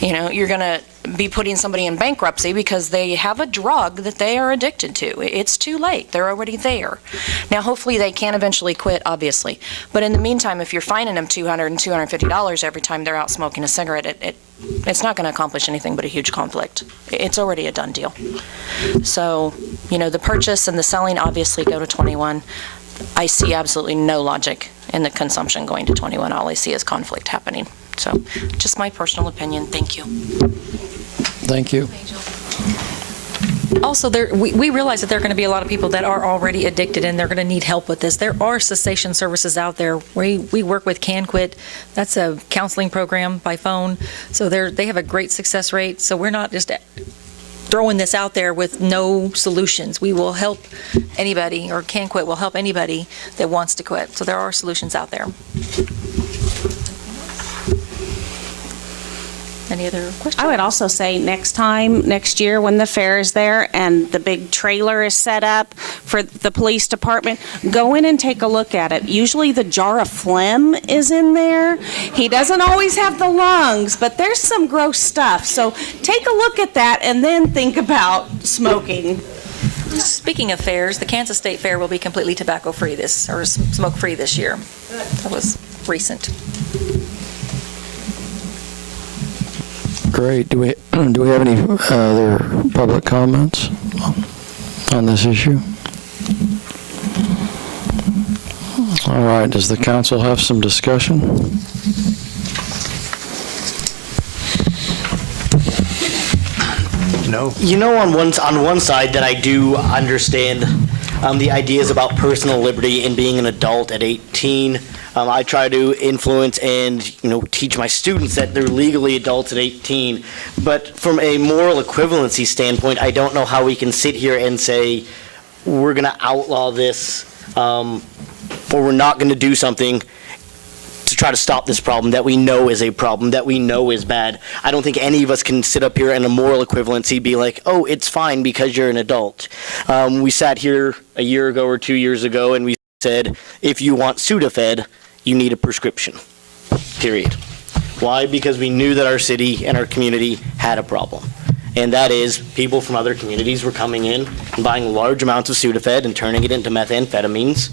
You're going to be putting somebody in bankruptcy because they have a drug that they are addicted to. It's too late. They're already there. Now, hopefully they can eventually quit, obviously. But in the meantime, if you're fining them $200 and $250 every time they're out smoking a cigarette, it's not going to accomplish anything but a huge conflict. It's already a done deal. So, the purchase and the selling obviously go to 21. I see absolutely no logic in the consumption going to 21. All I see is conflict happening. So, just my personal opinion. Thank you. Thank you. Also, we realize that there are going to be a lot of people that are already addicted and they're going to need help with this. There are cessation services out there. We work with Can Quit. That's a counseling program by phone. So they have a great success rate. So we're not just throwing this out there with no solutions. We will help anybody, or Can Quit will help anybody that wants to quit. So there are solutions out there. Any other questions? I would also say next year when the fair is there and the big trailer is set up for the police department, go in and take a look at it. Usually the jar of phlegm is in there. He doesn't always have the lungs, but there's some gross stuff. So take a look at that and then think about smoking. Speaking of fairs, the Kansas State Fair will be completely tobacco-free smoke-free this year. That was recent. Great. Do we have any other public comments on this issue? All right. Does the council have some discussion? No. On one side that I do understand the ideas about personal liberty and being an adult at 18. I try to influence and, teach my students that they're legally adults at 18. But from a moral equivalency standpoint, I don't know how we can sit here and say we're going to outlaw this or we're not going to do something to try to stop this problem that we know is a problem, that we know is bad. I don't think any of us can sit up here and a moral equivalency be like, oh, it's fine because you're an adult. We sat here a year ago or 2 years ago and we said, if you want Sudafed, you need a prescription, period. Why? Because we knew that our city and our community had a problem. And that is people from other communities were coming in and buying large amounts of Sudafed and turning it into methamphetamines.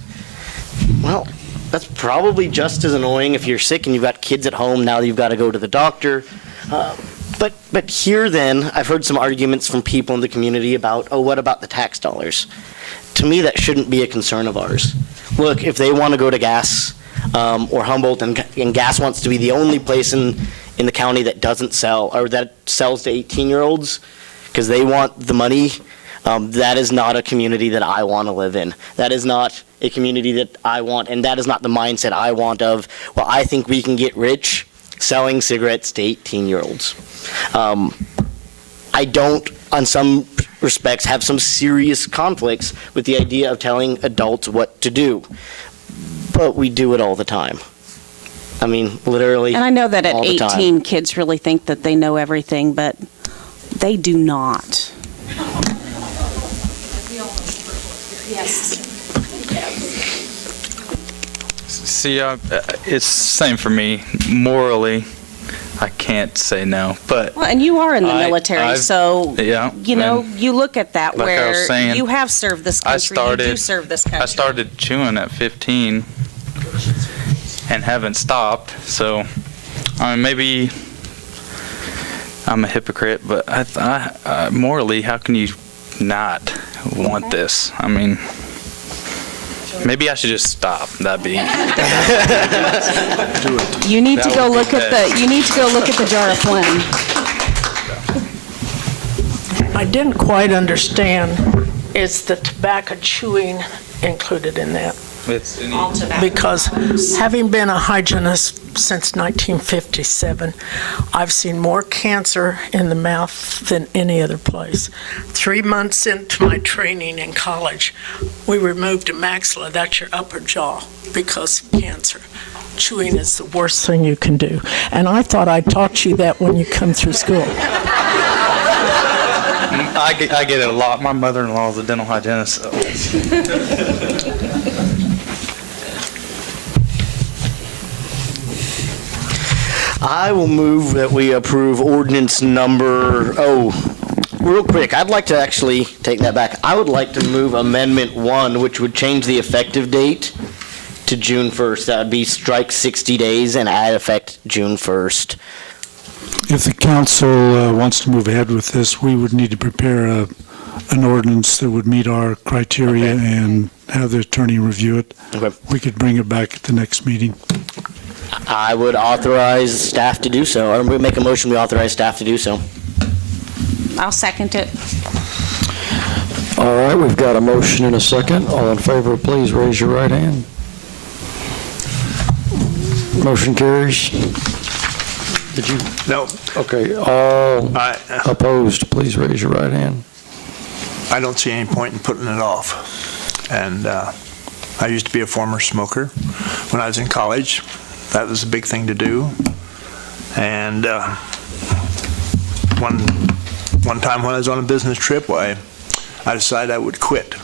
Well, that's probably just as annoying if you're sick and you've got kids at home, now you've got to go to the doctor. But here then, I've heard some arguments from people in the community about, oh, what about the tax dollars? To me, that shouldn't be a concern of ours. Look, if they want to go to Gas or Humboldt, and Gas wants to be the only place in the county that doesn't sell, or that sells to 18-year-olds, because they want the money, that is not a community that I want to live in. That is not a community that I want, and that is not the mindset I want of, well, I think we can get rich selling cigarettes to 18-year-olds. I don't, on some respects, have some serious conflicts with the idea of telling adults what to do, but we do it all the time. I mean, literally And I know that at all the 18, time. kids really think that they know everything, but they do not. Yes. See, it's the same for me. Morally, I can't say no, but Well, and you are in the military, so, yeah, you know, and you look at that like I was where saying, you have served this country, you do serve this country. I started chewing at 15 and haven't stopped. So, I mean, maybe I'm a hypocrite, but I morally, how can you not want this? I mean, maybe I should just stop. That'd be. You need to That go would look be at best. you need to go look at the jar of phlegm. I didn't quite understand, is the tobacco chewing included in that? It's Because having been a hygienist since 1957, I've seen more cancer in the mouth than any other place. 3 months into my training in college, we removed a maxilla, that's your upper jaw, because of cancer. Chewing is the worst thing you can do. And I thought I taught you that when you come through school. I get it a lot. My mother-in-law is a dental hygienist. So. I will move that we approve ordinance number, real quick, I'd like to actually take that back. I would like to move Amendment 1, which would change the effective date to June 1st. That would be strike 60 days and add effect June 1st. If the council wants to move ahead with this, we would need to prepare an ordinance that would meet our criteria and have the attorney review it. Okay. We could bring it back at the next meeting. I would authorize staff to do so, or we make a motion, we authorize staff to do so. I'll second it. All right, we've got a motion and a second. All in favor, please raise your right hand. Motion carries. Did you? No. Okay, all opposed, please raise your right hand. I don't see any point in putting it off. And I used to be a former smoker. When I was in college, that was a big thing to do. And one time when I was on a business trip, I decided I would quit.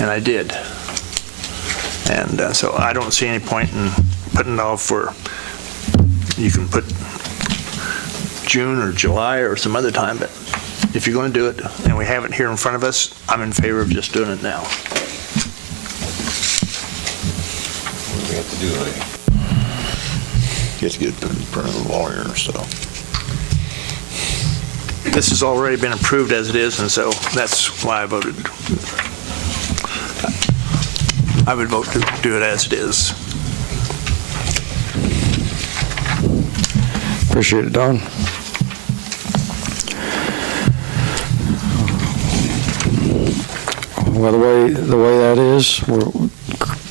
And I did. And so I don't see any point in putting it off for, you can put June or July or some other time, but if you're going to do it and we have it here in front of us, I'm in favor of just doing it now. What do we have to do? You have to get it in front of the lawyer and stuff. This has already been approved as it is, and so that's why I voted. I would vote to do it as it is. Appreciate it, Don. Well, the way that is,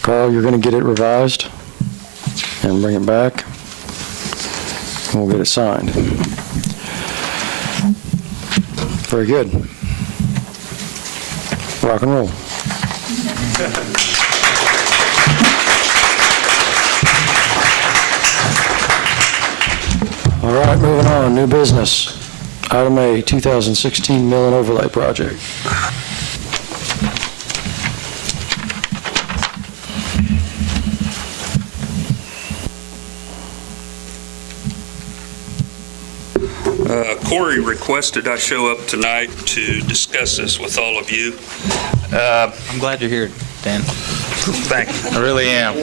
Carl, you're going to get it revised and bring it back, and we'll get it signed. Very good. Rock and roll. All right, moving on, new business. Item A, 2016 Mill and Overlay Project. Corey requested I show up tonight to discuss this with all of you. I'm glad you're here, Dan. Thank you. I really am.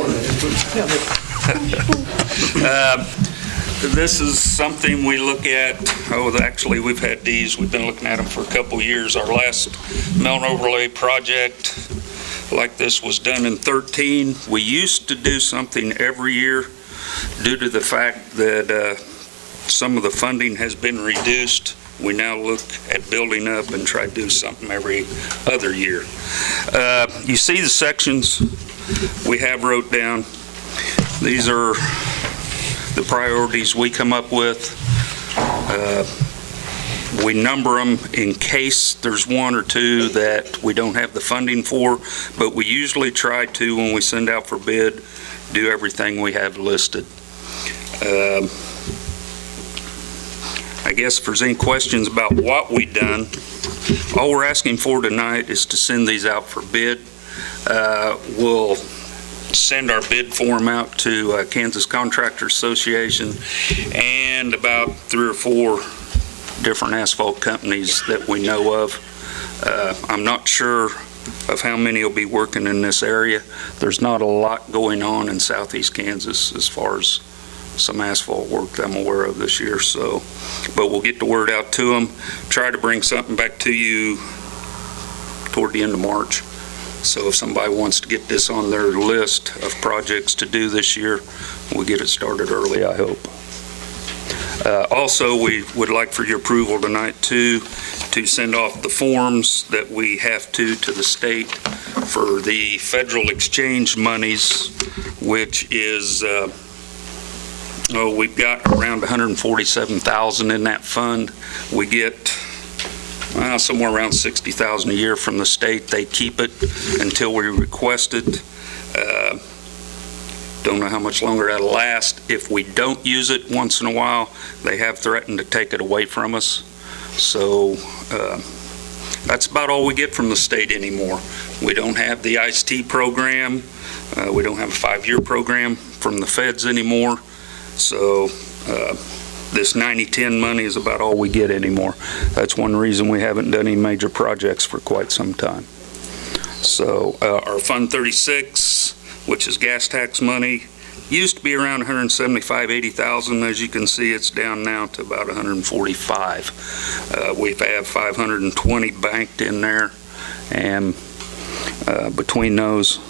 This is something we look at, actually, we've had these, we've been looking at them for a couple years. Our last melt overlay project like this was done in 13. We used to do something every year due to the fact that some of the funding has been reduced. We now look at building up and try to do something every other year. You see the sections we have wrote down. These are the priorities we come up with. We number them in case there's one or two that we don't have the funding for, but we usually try to, when we send out for bid, do everything we have listed. I guess if there's any questions about what we've done, all we're asking for tonight is to send these out for bid. We'll send our bid form out to Kansas Contractor Association and about 3 or 4 different asphalt companies that we know of. I'm not sure of how many will be working in this area. There's not a lot going on in southeast Kansas as far as some asphalt work that I'm aware of this year, so, but we'll get the word out to them, try to bring something back to you toward the end of March. So if somebody wants to get this on their list of projects to do this year, we'll get it started early, I hope. Also, we would like for your approval tonight to send off the forms that we have to the state for the federal exchange monies, which is, we've got around $147,000 in that fund. We get somewhere around $60,000 a year from the state. They keep it until we request it. Don't know how much longer that'll last. If we don't use it once in a while, they have threatened to take it away from us. So that's about all we get from the state anymore. We don't have the ICE-T program. We don't have a 5-year program from the feds anymore. So this 90-10 money is about all we get anymore. That's one reason we haven't done any major projects for quite some time. So our Fund 36, which is gas tax money, used to be around $175,000-$180,000. As you can see, it's down now to about $145,000. We have $520 banked in there, and between those,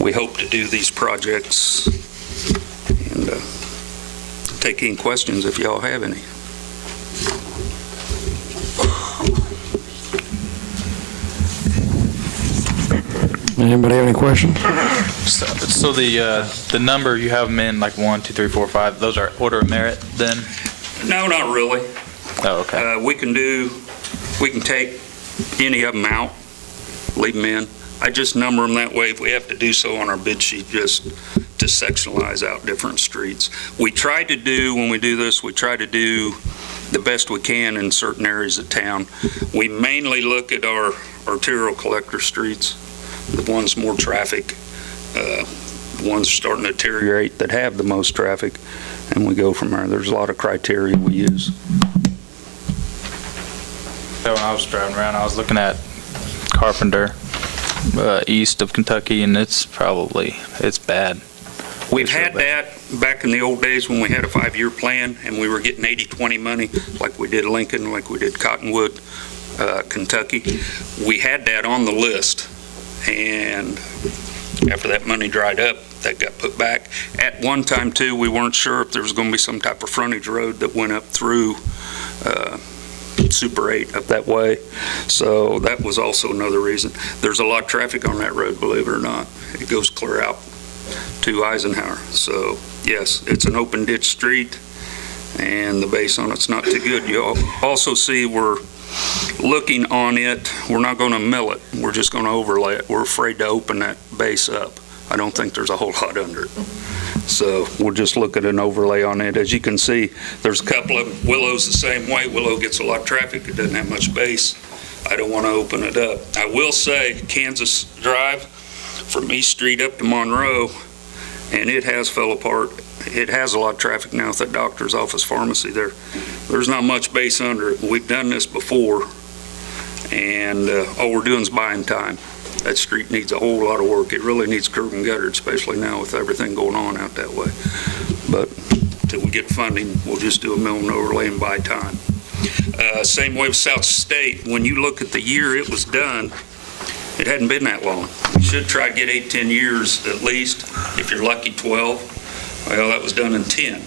we hope to do these projects. And take any questions if y'all have any. Anybody have any questions? So the number you have them in, like 1, 2, 3, 4, 5. Those are order of merit then? No, not really. Oh, okay. We can take any of them out, leave them in. I just number them that way if we have to do so on our bid sheet, just to sectionalize out different streets. We try to do, when we do this, we try to do the best we can in certain areas of town. We mainly look at our arterial collector streets, the ones more traffic, the ones starting to deteriorate that have the most traffic, and we go from there. There's a lot of criteria we use. So when I was driving around, I was looking at Carpenter, east of Kentucky, and it's bad. We've had that back in the old days when we had a 5-year plan and we were getting 80-20 money, like we did Lincoln, like we did Cottonwood, Kentucky. We had that on the list, and after that money dried up, that got put back. At one time, too, we weren't sure if there was going to be some type of frontage road that went up through Super 8 up that way. So that was also another reason. There's a lot of traffic on that road, believe it or not. It goes clear out to Eisenhower. So yes, it's an open ditch street, and the base on it's not too good. You also see we're looking on it. We're not going to mill it. We're just going to overlay it. We're afraid to open that base up. I don't think there's a whole lot under it. So we'll just look at an overlay on it. As you can see, there's a couple of Willow's the same way. Willow gets a lot of traffic. It doesn't have much base. I don't want to open it up. I will say Kansas Drive from East Street up to Monroe, and it has fell apart. It has a lot of traffic now with that doctor's office pharmacy there. There's not much base under it. We've done this before, and all we're doing is buying time. That street needs a whole lot of work. It really needs curb and gutter, especially now with everything going on out that way. But Till we get funding, we'll just do a mill and overlay and buy time. Same way with South State. When you look at the year it was done, it hadn't been that long. You should try to get 8, 10 years at least. If you're lucky, 12. Well, that was done in 10.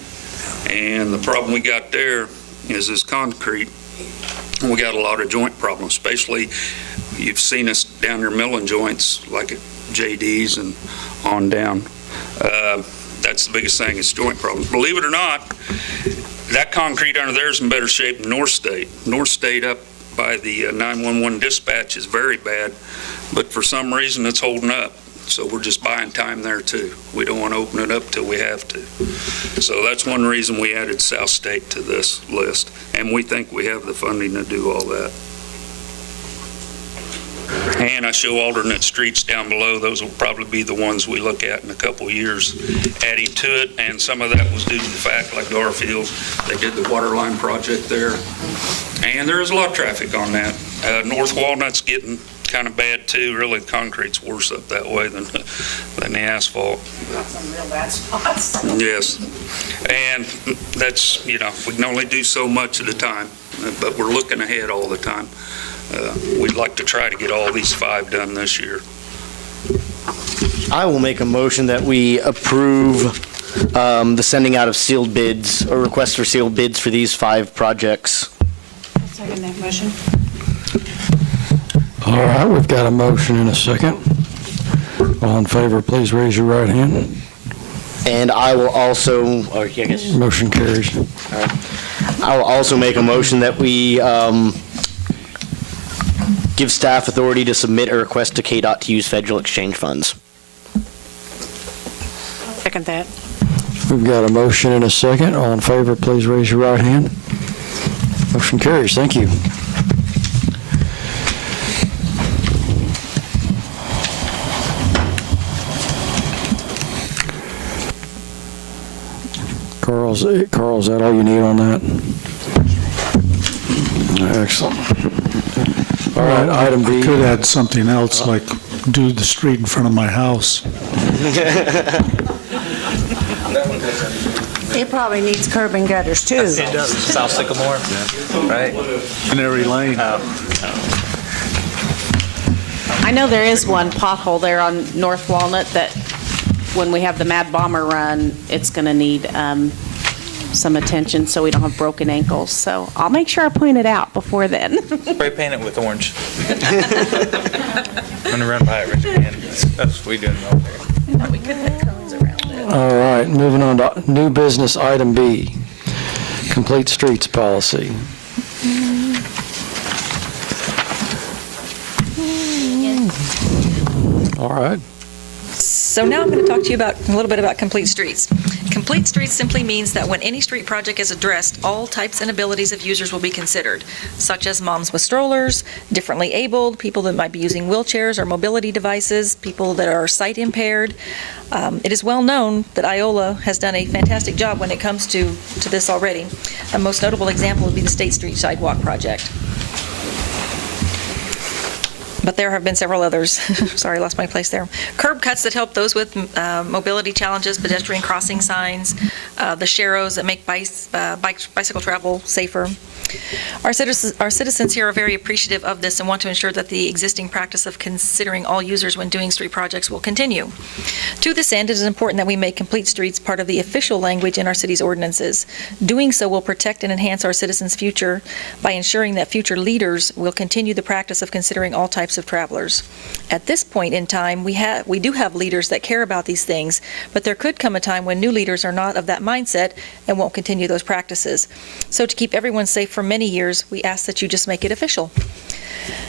And the problem we got there is this concrete. We got a lot of joint problems, especially you've seen us down there milling joints like at JD's and on down. That's the biggest thing is joint problems. Believe it or not, that concrete under there is in better shape than North State. North State up by the 911 dispatch is very bad, but for some reason it's holding up. So we're just buying time there too. We don't want to open it up till we have to. So that's one reason we added South State to this list. And we think we have the funding to do all that. And I show alternate streets down below. Those will probably be the ones we look at in a couple of years, adding to it. And some of that was due to the fact, like Garfield, they did the water line project there. And there is a lot of traffic on that. North Walnut's getting kind of bad too. Really, concrete's worse up that way than the asphalt. Some real bad spots. Yes. And that's, we can only do so much at a time, but we're looking ahead all the time. We'd like to try to get all these 5 done this year. I will make a motion that we approve the sending out of sealed bids, or request for sealed bids for these 5 projects. I'll second that motion. All right, we've got a motion and a second. All in favor, please raise your right hand. And I will also, I guess. Motion carries. All right. I will also make a motion that we give staff authority to submit a request to KDOT to use federal exchange funds. Second that. We've got a motion and a second. All in favor, please raise your right hand. Motion carries. Thank you. Carl, is that all you need on that? Excellent. All right, item B. I could add something else, like do the street in front of my house. It probably needs curb and gutters too. It does. South Sycamore, right? Canary Lane. I know there is one pothole there on North Walnut that when we have the Mad Bomber run, it's going to need some attention so we don't have broken ankles. So I'll make sure I point it out before then. Spray paint it with orange. I'm going to run by it, raise your hand. That's what we do in the military. We could put cones around it. All right, moving on to new business, item B, complete streets policy. All right. So now I'm going to talk to you about a little bit about complete streets. Complete streets simply means that when any street project is addressed, all types and abilities of users will be considered, such as moms with strollers, differently abled, people that might be using wheelchairs or mobility devices, people that are sight impaired. It is well known that Iola has done a fantastic job when it comes to this already. A most notable example would be the State Street Sidewalk Project. But there have been several others. Sorry, I lost my place there. Curb cuts that help those with mobility challenges, pedestrian crossing signs, the sharrows that make bicycle travel safer. Our citizens here are very appreciative of this and want to ensure that the existing practice of considering all users when doing street projects will continue. To this end, it is important that we make complete streets part of the official language in our city's ordinances. Doing so will protect and enhance our citizens' future by ensuring that future leaders will continue the practice of considering all types of travelers. At this point in time, we do have leaders that care about these things, but there could come a time when new leaders are not of that mindset and won't continue those practices. So to keep everyone safe for many years, we ask that you just make it official.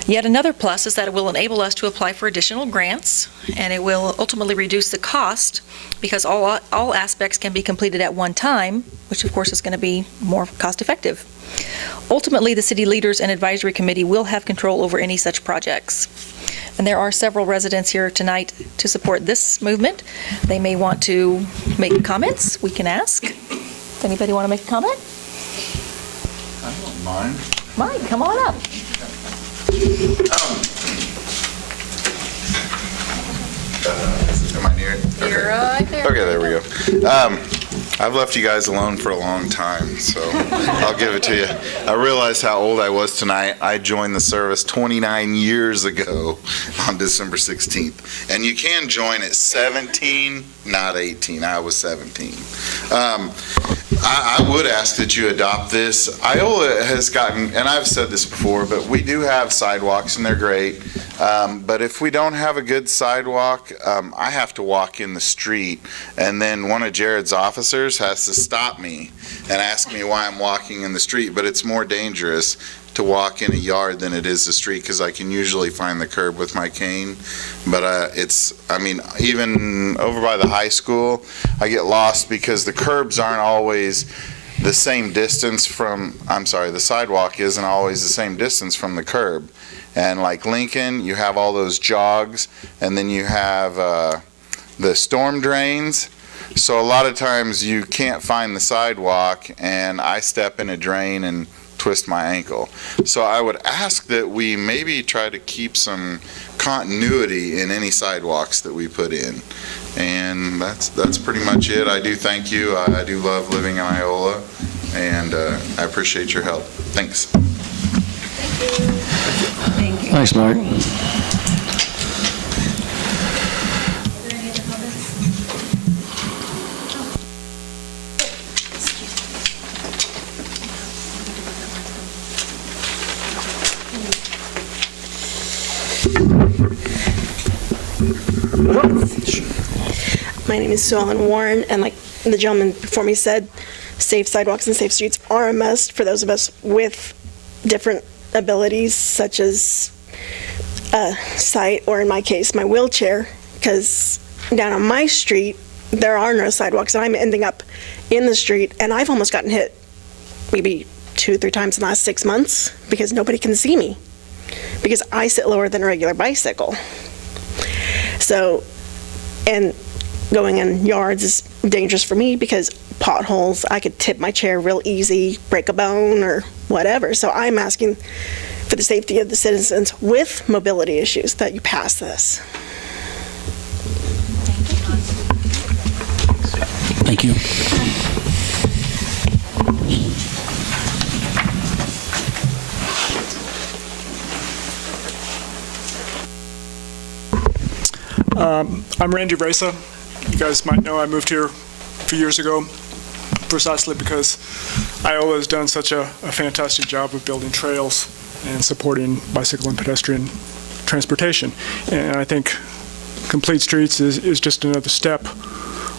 Yet another plus is that it will enable us to apply for additional grants, and it will ultimately reduce the cost because all aspects can be completed at one time, which of course is going to be more cost effective. Ultimately, the city leaders and advisory committee will have control over any such projects. And there are several residents here tonight to support this movement. They may want to make comments. We can ask. Does anybody want to make a comment? I don't mind. Mike, come on up. Am I near it? Okay. You're right there. Okay, there we go. I've left you guys alone for a long time, so I'll give it to you. I realized how old I was tonight. I joined the service 29 years ago on December 16th. And you can join at 17, not 18. I was 17. I would ask that you adopt this. Iola has gotten, and I've said this before, but we do have sidewalks and they're great. But if we don't have a good sidewalk, I have to walk in the street, and then one of Jared's officers has to stop me and ask me why I'm walking in the street. But it's more dangerous to walk in a yard than it is the street, because I can usually find the curb with my cane. But even over by the high school, I get lost because the curbs aren't always the same distance from, the sidewalk isn't always the same distance from the curb. And like Lincoln, you have all those jogs, and then you have the storm drains. So a lot of times you can't find the sidewalk, and I step in a drain and twist my ankle. So I would ask that we maybe try to keep some continuity in any sidewalks that we put in. And that's pretty much it. I do thank you. I do love living in Iola, and I appreciate your help. Thanks. Thanks, Mark. My name is Sue Ellen Warren, and like the gentleman before me said, safe sidewalks and safe streets are a must for those of us with different abilities, such as sight, or in my case, my wheelchair, because down on my street, there are no sidewalks, and I'm ending up in the street, and I've almost gotten hit maybe 2-3 times in the last 6 months because nobody can see me, because I sit lower than a regular bicycle. So, and going in yards is dangerous for me because potholes, I could tip my chair real easy, break a bone or whatever. So I'm asking for the safety of the citizens with mobility issues that you pass this. Thank you. I'm Randy Raisa. You guys might know I moved here a few years ago precisely because Iola has done such a fantastic job of building trails and supporting bicycle and pedestrian transportation. And I think Complete Streets is just another step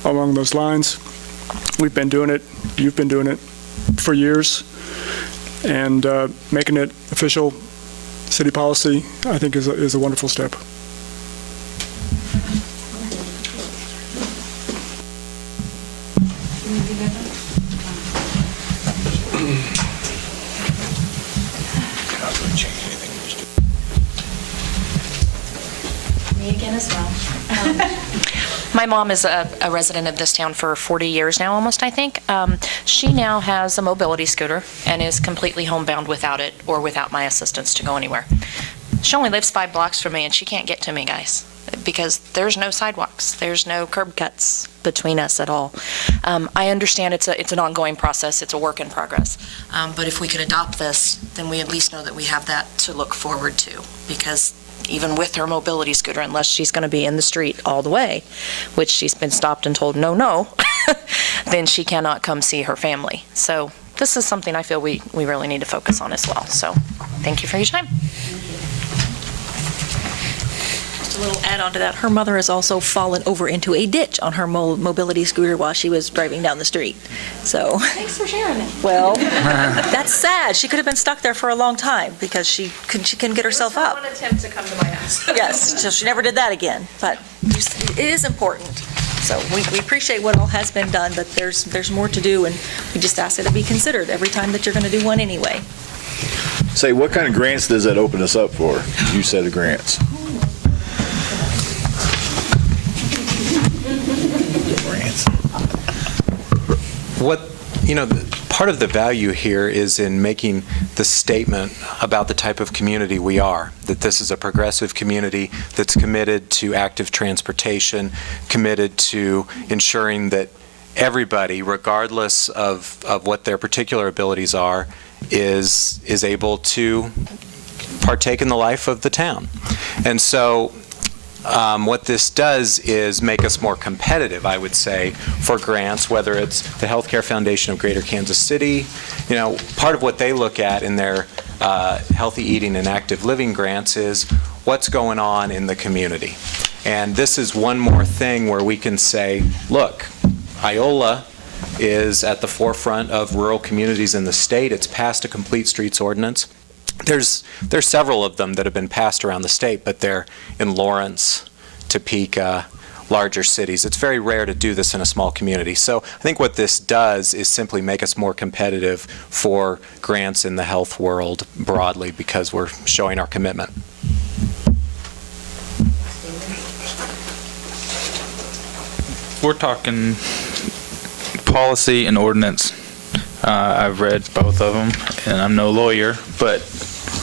along those lines. We've been doing it, you've been doing it for years, and making it official city policy, I think, is a wonderful step. Me again as well. My mom is a resident of this town for 40 years now, almost, I think. She now has a mobility scooter and is completely homebound without it or without my assistance to go anywhere. She only lives 5 blocks from me, and she can't get to me, guys, because there's no sidewalks. There's no curb cuts between us at all. I understand it's an ongoing process. It's a work in progress. But if we could adopt this, then we at least know that we have that to look forward to, because even with her mobility scooter, unless she's going to be in the street all the way, which she's been stopped and told no, then she cannot come see her family. So this is something I feel we really need to focus on as well. So thank you for your time. Just a little add-on to that, her mother has also fallen over into a ditch on her mobility scooter while she was driving down the street. So, thanks for sharing it. Well, that's sad. She could have been stuck there for a long time because she couldn't get herself up. One attempt to come to my house. Yes, so she never did that again. But it is important. So we appreciate what all has been done, but there's more to do, and we just ask that it be considered every time that you're going to do one anyway. Say, what kind of grants does that open us up for? You said the grants. Part of the value here is in making the statement about the type of community we are, that this is a progressive community that's committed to active transportation, committed to ensuring that everybody, regardless of what their particular abilities are, is able to partake in the life of the town. And so what this does is make us more competitive, I would say, for grants, whether it's the Healthcare Foundation of Greater Kansas City. You know, part of what they look at in their healthy eating and active living grants is what's going on in the community. And this is one more thing where we can say, look, Iola is at the forefront of rural communities in the state. It's passed a complete streets ordinance. There's several of them that have been passed around the state, but they're in Lawrence, Topeka, larger cities. It's very rare to do this in a small community. So I think what this does is simply make us more competitive for grants in the health world broadly because we're showing our commitment. We're talking policy and ordinance. I've read both of them, and I'm no lawyer, but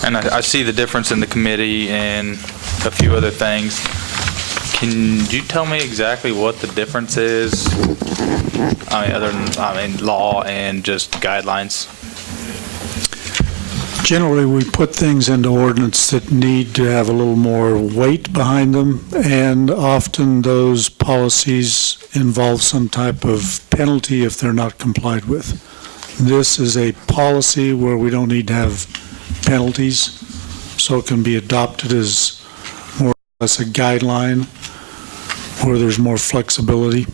I see the difference in the committee and a few other things. Can you tell me exactly what the difference is? Other than law and just guidelines. Generally, we put things into ordinance that need to have a little more weight behind them, and often those policies involve some type of penalty if they're not complied with. This is a policy where we don't need to have penalties, so it can be adopted as more or less a guideline where there's more flexibility.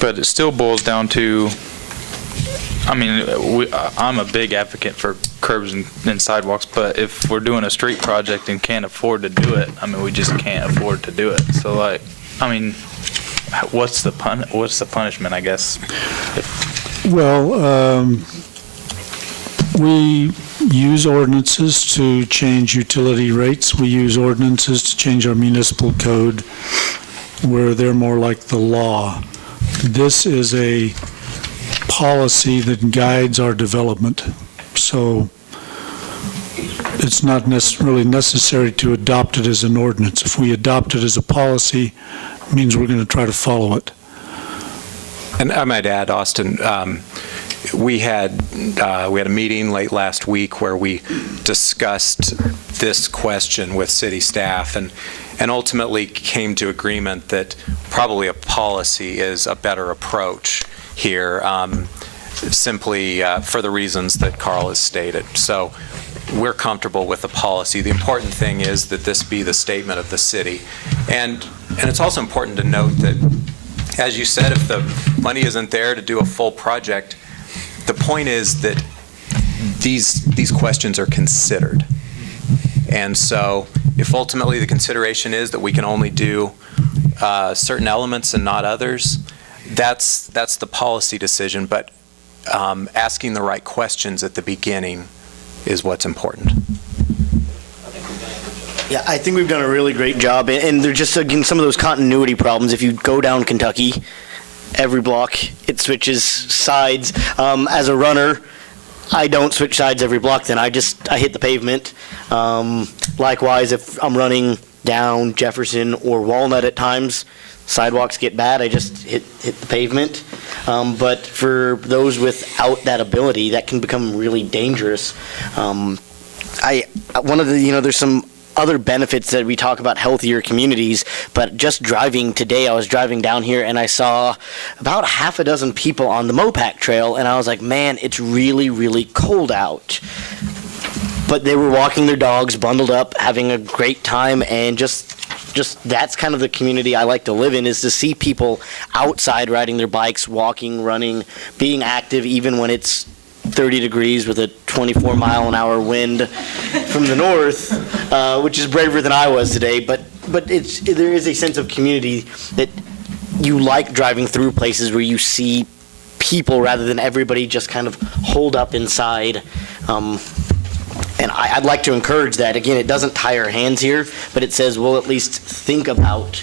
But it still boils down to, I'm a big advocate for curbs and sidewalks, but if we're doing a street project and can't afford to do it, we just can't afford to do it. So what's the punishment, I guess? Well, we use ordinances to change utility rates. We use ordinances to change our municipal code where they're more like the law. This is a policy that guides our development. So it's not necessarily necessary to adopt it as an ordinance. If we adopt it as a policy, it means we're going to try to follow it. And I might add, Austin, we had a meeting late last week where we discussed this question with city staff and ultimately came to agreement that probably a policy is a better approach here, simply for the reasons that Carl has stated. So we're comfortable with the policy. The important thing is that this be the statement of the city. And it's also important to note that, as you said, if the money isn't there to do a full project, the point is that these questions are considered. And so if ultimately the consideration is that we can only do certain elements and not others, that's the policy decision. But asking the right questions at the beginning is what's important. Yeah, I think we've done a really great job, and there's just, again, some of those continuity problems. If you go down Kentucky, every block, it switches sides. As a runner, I don't switch sides every block, then I hit the pavement. Likewise, if I'm running down Jefferson or Walnut at times, sidewalks get bad, I just hit the pavement. But for those without that ability, that can become really dangerous. There's some other benefits that we talk about healthier communities, but just driving today, I was driving down here and I saw about half a dozen people on the Mopac Trail, and I was like, man, it's really, really cold out. But they were walking their dogs, bundled up, having a great time, and just that's kind of the community I like to live in, is to see people outside riding their bikes, walking, running, being active, even when it's 30 degrees with a 24-mile-an-hour wind from the north, which is braver than I was today. But there is a sense of community that you like driving through places where you see people rather than everybody just kind of holed up inside. And I'd like to encourage that. Again, it doesn't tie our hands here, but it says we'll at least think about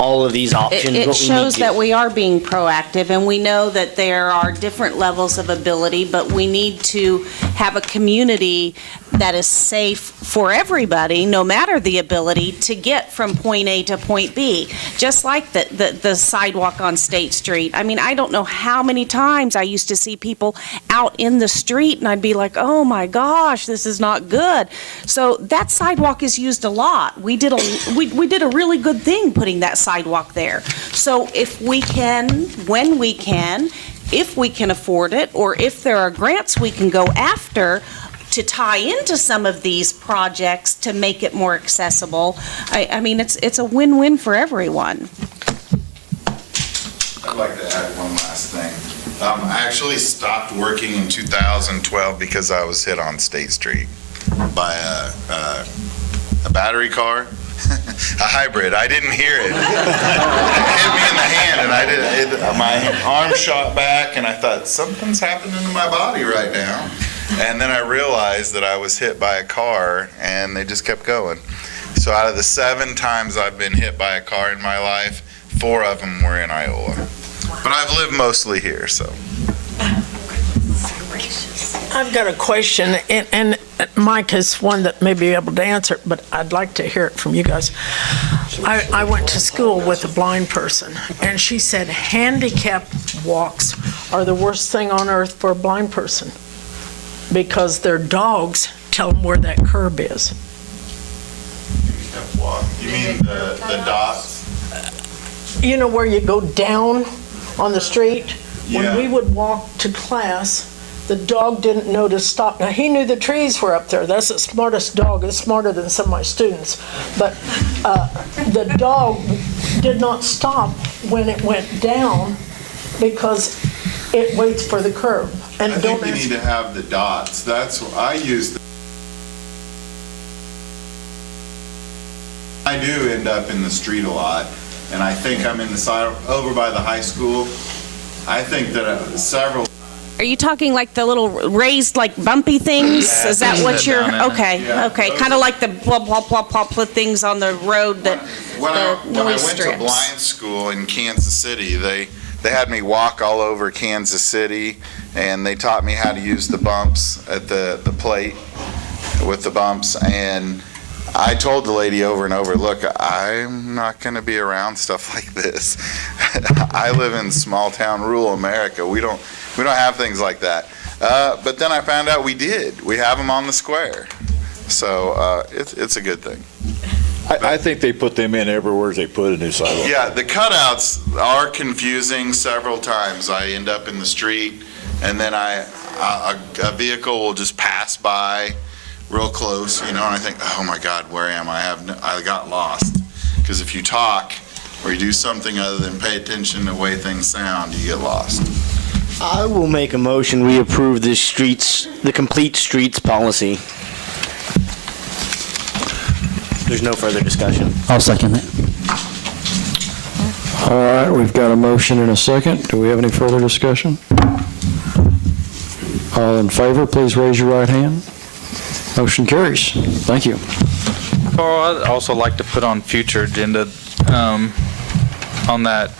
all of these options. It shows that we are being proactive, and we know that there are different levels of ability, but we need to have a community that is safe for everybody, no matter the ability, to get from point A to point B. Just like the sidewalk on State Street. I mean, I don't know how many times I used to see people out in the street, and I'd be like, oh my gosh, this is not good. So that sidewalk is used a lot. We did a really good thing putting that sidewalk there. So if we can, when we can, if we can afford it, or if there are grants we can go after to tie into some of these projects to make it more accessible, I mean, it's a win-win for everyone. I'd like to add one last thing. I actually stopped working in 2012 because I was hit on State Street by a battery car, a hybrid. I didn't hear it. It hit me in the hand, and my arm shot back, and I thought, something's happening to my body right now. And then I realized that I was hit by a car, and they just kept going. So out of the 7 times I've been hit by a car in my life, 4 of them were in Iola. But I've lived mostly here, so. I've got a question, and Mike is one that may be able to answer it, but I'd like to hear it from you guys. I went to school with a blind person, and she said handicap walks are the worst thing on earth for a blind person because their dogs tell them where that curb is. You mean the dots? You know where you go down on the street? Yeah. When we would walk to class, the dog didn't know to stop. Now, he knew the trees were up there. That's the smartest dog. It's smarter than some of my students. But the dog did not stop when it went down because it waits for the curb. And I think we need to have the dots. That's what I use. I do end up in the street a lot, and I think I'm in the side over by the high school. I think that several. Are you talking like the little raised, like bumpy things? Yeah, Is that what you're, okay, Yeah, okay. Kind of like the blah, blah, blah, blah, blah things on the road that, When I the went noise to strips. blind school in Kansas City, they had me walk all over Kansas City, and they taught me how to use the bumps at the plate with the bumps. And I told the lady over and over, look, I'm not going to be around stuff like this. I live in small town rural America. We don't have things like that. But then I found out we did. We have them on the square. So it's a good thing. I think they put them in everywhere they put a new sidewalk. Yeah, the cutouts are confusing several times. I end up in the street, and then a vehicle will just pass by real close, and I think, oh my God, where am I? I got lost. Because if you talk or you do something other than pay attention to the way things sound, you get lost. I will make a motion, we approve the complete streets policy. There's no further discussion. I'll second that. All right, we've got a motion and a second. Do we have any further discussion? All in favor, please raise your right hand. Motion carries. Thank you. Carl, I'd also like to put on future agenda on that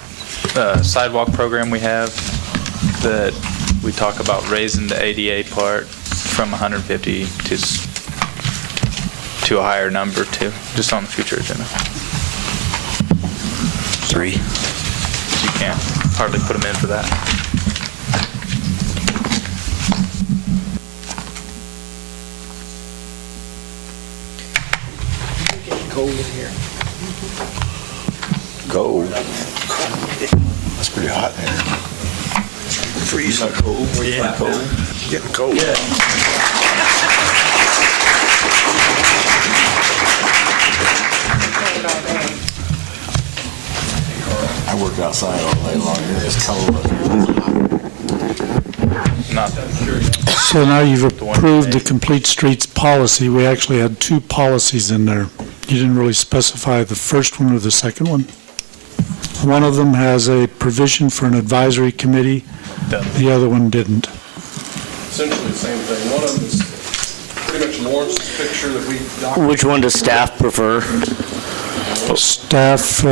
sidewalk program we have, that we talk about raising the ADA part from 150 to a higher number too, just on the future agenda. 3. You can't hardly put them in for that. Cold in here. Cold. That's pretty hot there. Freezing cold. Yeah. Cold. Getting cold. I work outside all day long. It's cold up here. So now you've approved the complete streets policy. We actually had 2 policies in there. You didn't really specify the first one or the second one. One of them has a provision for an advisory committee. The other one didn't. Essentially the same thing. One of them is pretty much Lawrence's picture that we documented. Which one does staff prefer? Staff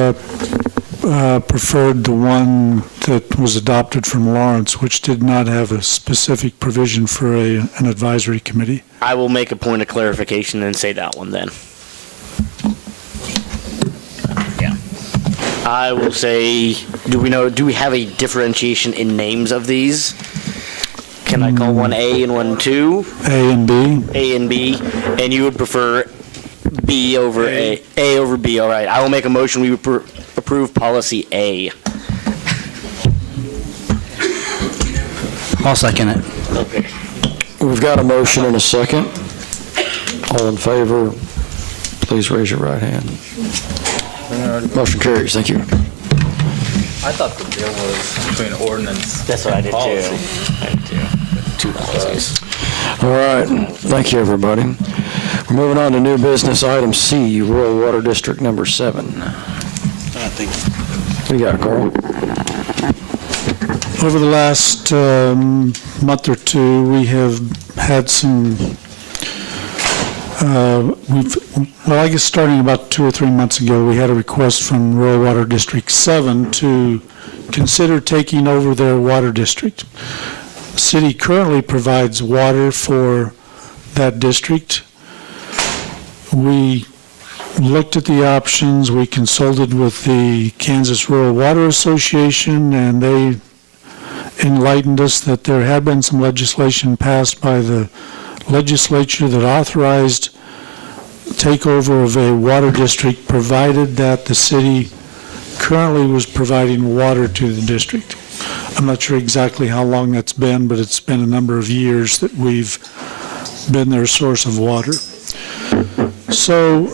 preferred the one that was adopted from Lawrence, which did not have a specific provision for an advisory committee. I will make a point of clarification and say that one then. Yeah. I will say, do we have a differentiation in names of these? Can I call one A and one 2? A and B. A and B, and you would prefer B over A over B, all right. I will make a motion, we would approve policy A. I'll second it. Okay. We've got a motion and a second. All in favor, please raise your right hand. Motion carries. Thank you. I thought the deal was between ordinance. That's what I did policy. too. I did too. Two policies. All right. Thank you, everybody. We're moving on to new business, item C, Rural Water District number 7. What do you got, Carl? Over the last month or two, we have had some, I guess starting about 2 or 3 months ago, we had a request from Rural Water District 7 to consider taking over their water district. The city currently provides water for that district. We looked at the options, we consulted with the Kansas Rural Water Association, and they enlightened us that there had been some legislation passed by the legislature that authorized takeover of a water district, provided that the city currently was providing water to the district. I'm not sure exactly how long that's been, but it's been a number of years that we've been their source of water. So,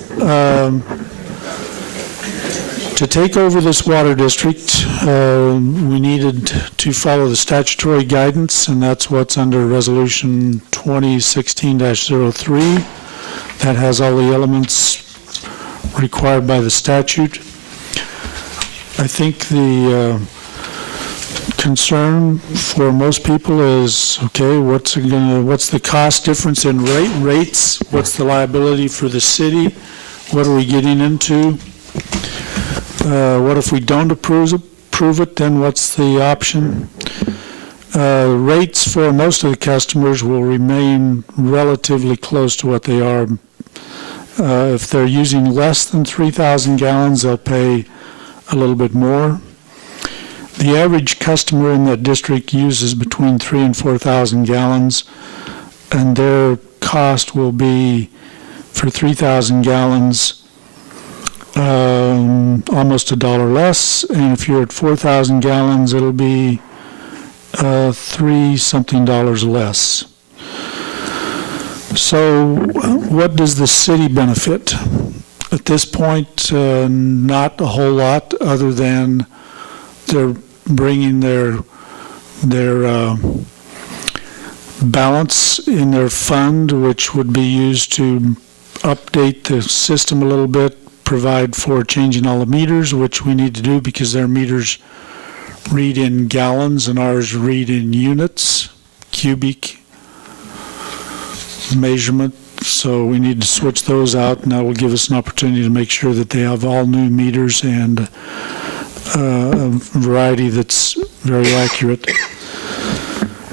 to take over this water district, we needed to follow the statutory guidance, and that's what's under Resolution 2016-03. That has all the elements required by the statute. I think the concern for most people is, okay, what's the cost difference in rates? What's the liability for the city? What are we getting into? What if we don't approve it, then what's the option? Rates for most of the customers will remain relatively close to what they are. If they're using less than 3,000 gallons, they'll pay a little bit more. The average customer in that district uses between 3,000 and 4,000 gallons, and their cost will be, for 3,000 gallons, almost $1 less, and if you're at 4,000 gallons, it'll be $3-something less. So what does the city benefit? At this point, not a whole lot, other than they're bringing their balance in their fund, which would be used to update the system a little bit, provide for changing all the meters, which we need to do because their meters read in gallons and ours read in units, cubic measurement. So we need to switch those out, and that will give us an opportunity to make sure that they have all new meters and a variety that's very accurate.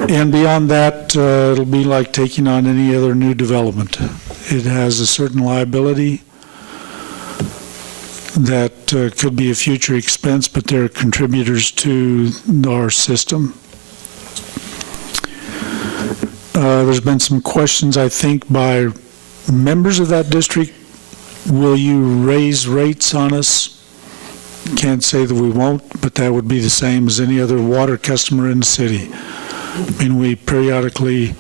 And beyond that, it'll be like taking on any other new development. It has a certain liability that could be a future expense, but they're contributors to our system. There's been some questions, I think, by members of that district. Will you raise rates on us? Can't say that we won't, but that would be the same as any other water customer in the city. I mean, we periodically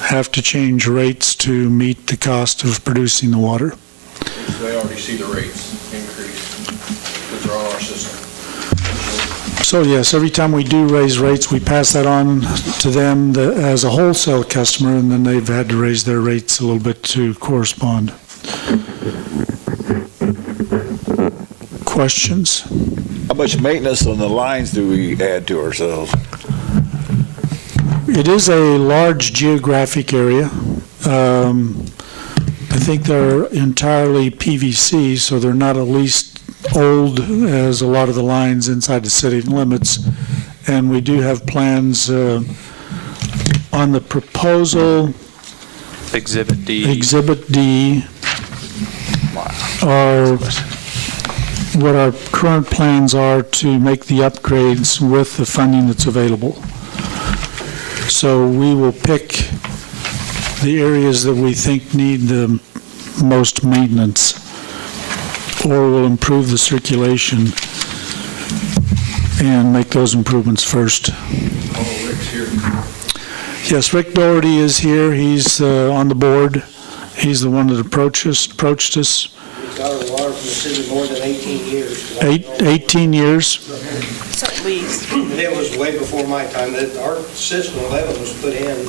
have to change rates to meet the cost of producing the water. They already see the rates increase because they're on our system. So yes, every time we do raise rates, we pass that on to them as a wholesale customer, and then they've had to raise their rates a little bit to correspond. Questions? How much maintenance on the lines do we add to ourselves? It is a large geographic area. I think they're entirely PVC, so they're not at least old as a lot of the lines inside the city limits, and we do have plans on the proposal. Exhibit D. Exhibit D are what our current plans are to make the upgrades with the funding that's available. So we will pick the areas that we think need the most maintenance, or will improve the circulation and make those improvements first. Yes, Rick Doherty is here. He's on the board. He's the one that approached us. We've got our water from the city more than 18 years. 18 years. At least. And it was way before my time. Our system 11 was put in.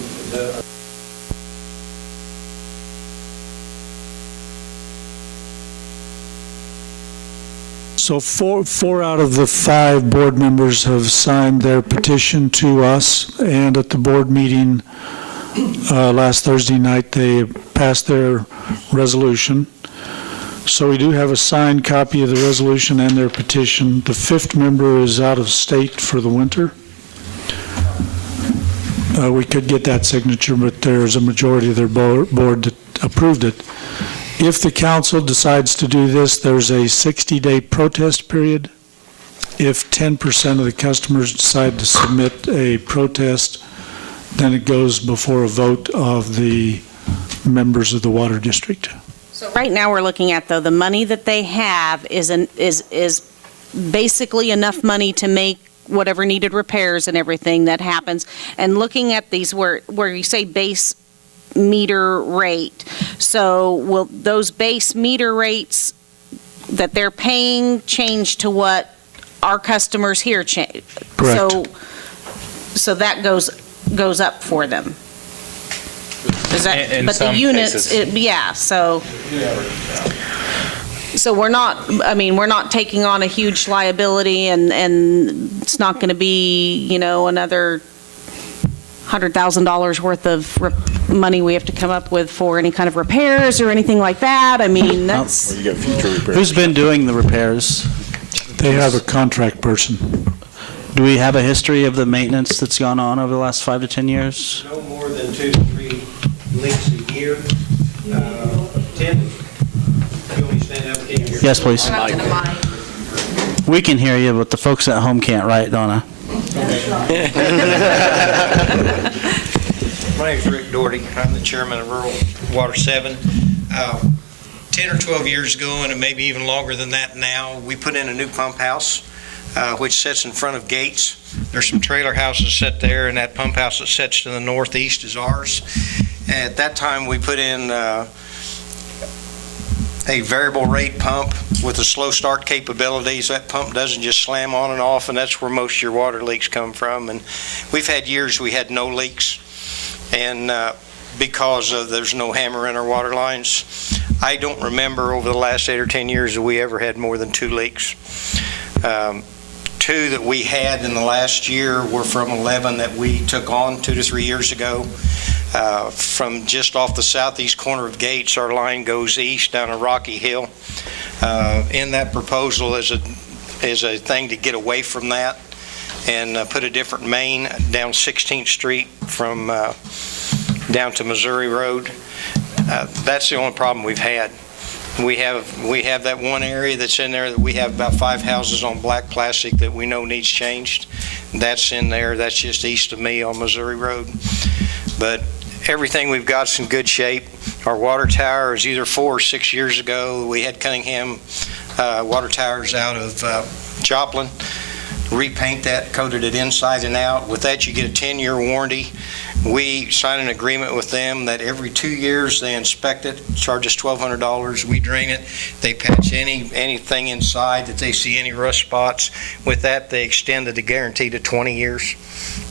So four out of the 5 board members have signed their petition to us, and at the board meeting last Thursday night, they passed their resolution. So we do have a signed copy of the resolution and their petition. The 5th member is out of state for the winter. We could get that signature, but there's a majority of their board that approved it. If the council decides to do this, there's a 60-day protest period. If 10% of the customers decide to submit a protest, then it goes before a vote of the members of the water district. So right now, we're looking at, though, the money that they have is basically enough money to make whatever needed repairs and everything that happens. And looking at these where you say base meter rate, so will those base meter rates that they're paying change to what our customers here change? Correct. So that goes up for them. Is that, In but the some units, cases. yeah, so we're not taking on a huge liability, and it's not going to be, another $100,000 worth of money we have to come up with for any kind of repairs or anything like that. I mean, that's. You got future repairs. Who's been doing the repairs? They have a contract person. Do we have a history of the maintenance that's gone on over the last 5 to 10 years? No more than 2 to 3 leaks a year. 10. You want me to stand up? Can you hear? Yes, please. Come up to the mic. We can hear you, but the folks at home can't, right, Donna? My name's Rick Doherty. I'm the chairman of Rural Water 7. 10 or 12 years ago, and maybe even longer than that now, we put in a new pump house, which sits in front of gates. There's some trailer houses set there, and that pump house that sits to the northeast is ours. At that time, we put in a variable rate pump with a slow start capabilities. That pump doesn't just slam on and off, and that's where most of your water leaks come from. And we've had years we had no leaks, and because there's no hammer in our water lines. I don't remember over the last 8 or 10 years that we ever had more than 2 leaks. 2 that we had in the last year were from 11 that we took on 2 to 3 years ago. From just off the southeast corner of Gates, our line goes east down a rocky hill. In that proposal is a thing to get away from that and put a different main down 16th Street from down to Missouri Road. That's the only problem we've had. We have that one area that's in there that we have about 5 houses on black plastic that we know needs changed. That's in there. That's just east of me on Missouri Road. But everything we've got's in good shape. Our water tower is either 4 or 6 years ago. We had Cunningham water towers out of Joplin. Repaint that, coated it inside and out. With that, you get a 10-year warranty. We sign an agreement with them that every 2 years they inspect it, charge us $1,200. We drain it. They patch anything inside that they see any rust spots. With that, they extended the guarantee to 20 years.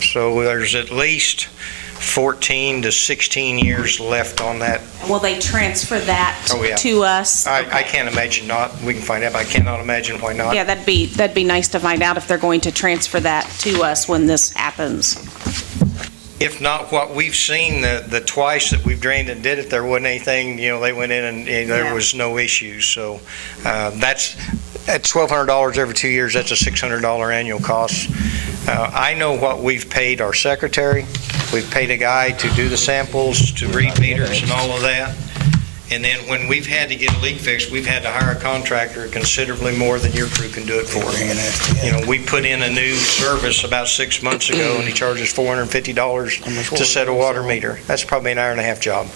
So there's at least 14 to 16 years left on that. Will they transfer that to us? I can't imagine not. We can find out, but I cannot imagine why not. Yeah, that'd be nice to find out if they're going to transfer that to us when this happens. If not, what we've seen, the twice that we've drained and did it, there wasn't anything, they went in and there was no issues. So that's at $1,200 every 2 years, that's a $600 annual cost. I know what we've paid our secretary. We've paid a guy to do the samples, to read meters and all of that. And then when we've had to get a leak fixed, we've had to hire a contractor considerably more than your crew can do it for. You know, we put in a new service about 6 months ago, and he charges $450 to set a water meter. That's probably an hour-and-a-half job.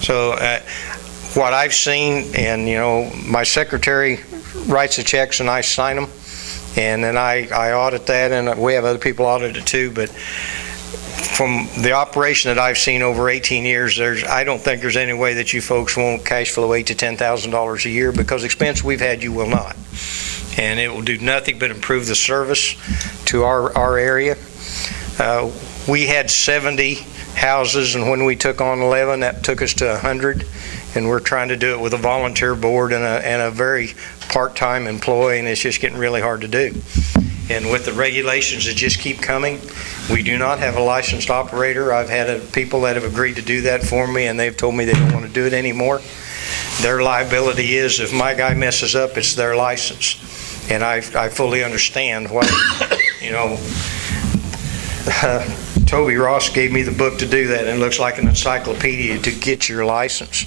So what I've seen, and, you know, my secretary writes the checks and I sign them, and then I audit that, and we have other people audit it too, but from the operation that I've seen over 18 years, I don't think there's any way that you folks won't cash flow $8,000 to $10,000 a year, because expense we've had, you will not. And it will do nothing but improve the service to our area. We had 70 houses, and when we took on 11, that took us to 100. And we're trying to do it with a volunteer board and a very part-time employee, and it's just getting really hard to do. And with the regulations that just keep coming, we do not have a licensed operator. I've had people that have agreed to do that for me, and they've told me they don't want to do it anymore. Their liability is, if my guy messes up, it's their license. And I fully understand why, you know, Toby Ross gave me the book to do that, and it looks like an encyclopedia to get your license.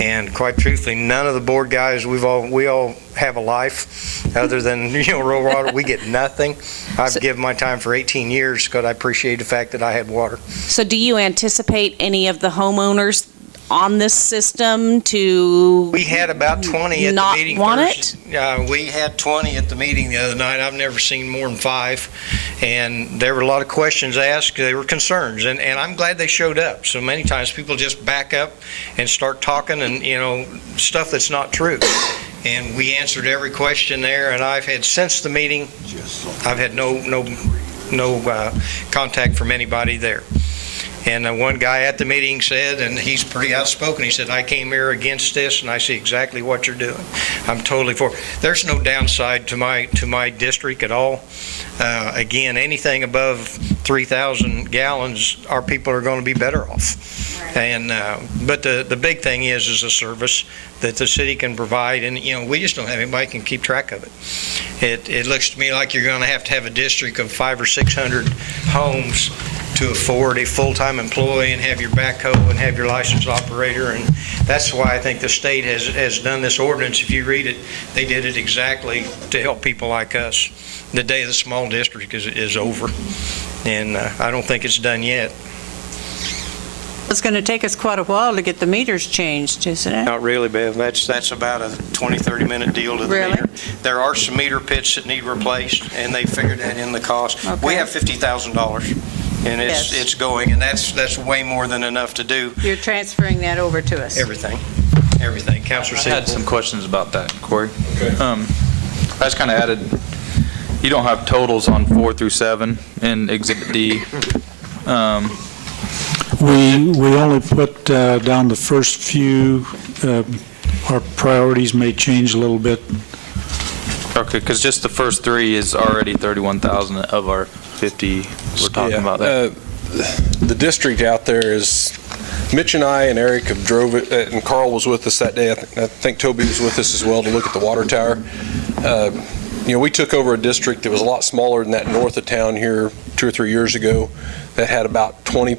And quite truthfully, none of the board guys, we all have a life other than, you know, rural water. We get nothing. I've given my time for 18 years because I appreciate the fact that I had water. So do you anticipate any of the homeowners on this system to We had about 20 at not the meeting want Thursday. We had 20 at the meeting the other night. I've never seen more than 5. And there were a lot of questions asked. They were concerns. And I'm glad they showed up. So many times people just back up and start talking and, you know, stuff that's not true. And we answered every question there. And I've had, since the meeting, I've had no contact from anybody there. And one guy at the meeting said, and he's pretty outspoken, he said, I came here against this, and I see exactly what you're doing. I'm totally for it. There's no downside to my district at all. Again, anything above 3,000 gallons, our people are going to be better off. And but the big thing is a service that the city can provide, and, you know, we just don't have anybody who can keep track of it. It looks to me like you're going to have a district of 500 or 600 homes to afford a full-time employee and have your backhoe and have your licensed operator. And that's why I think the state has done this ordinance. If you read it, they did it exactly to help people like us. The day of the small district is over, and I don't think it's done yet. It's going to take us quite a while to get the meters changed, isn't it? Not really, Bev. That's about a 20-30 minute deal to the meter. There are some meter pits that need replaced, and they figured that in the cost. Okay. We have $50,000. And it's going, and that's way more than enough to do You're transferring that over to us. everything. Councilor I had some questions about that, Corey. I just kind of added, you don't have totals on 4 through 7 in Exhibit D. We only put down the first few. Our priorities may change a little bit. Okay, because just the first 3 is already 31,000 of our 50 we're talking about that. The district out there is, Mitch and I and Eric have drove it, and Carl was with us that day. I think Toby was with us as well to look at the water tower. You know, we took over a district that was a lot smaller than that north of town here 2 or 3 years ago that had about 20,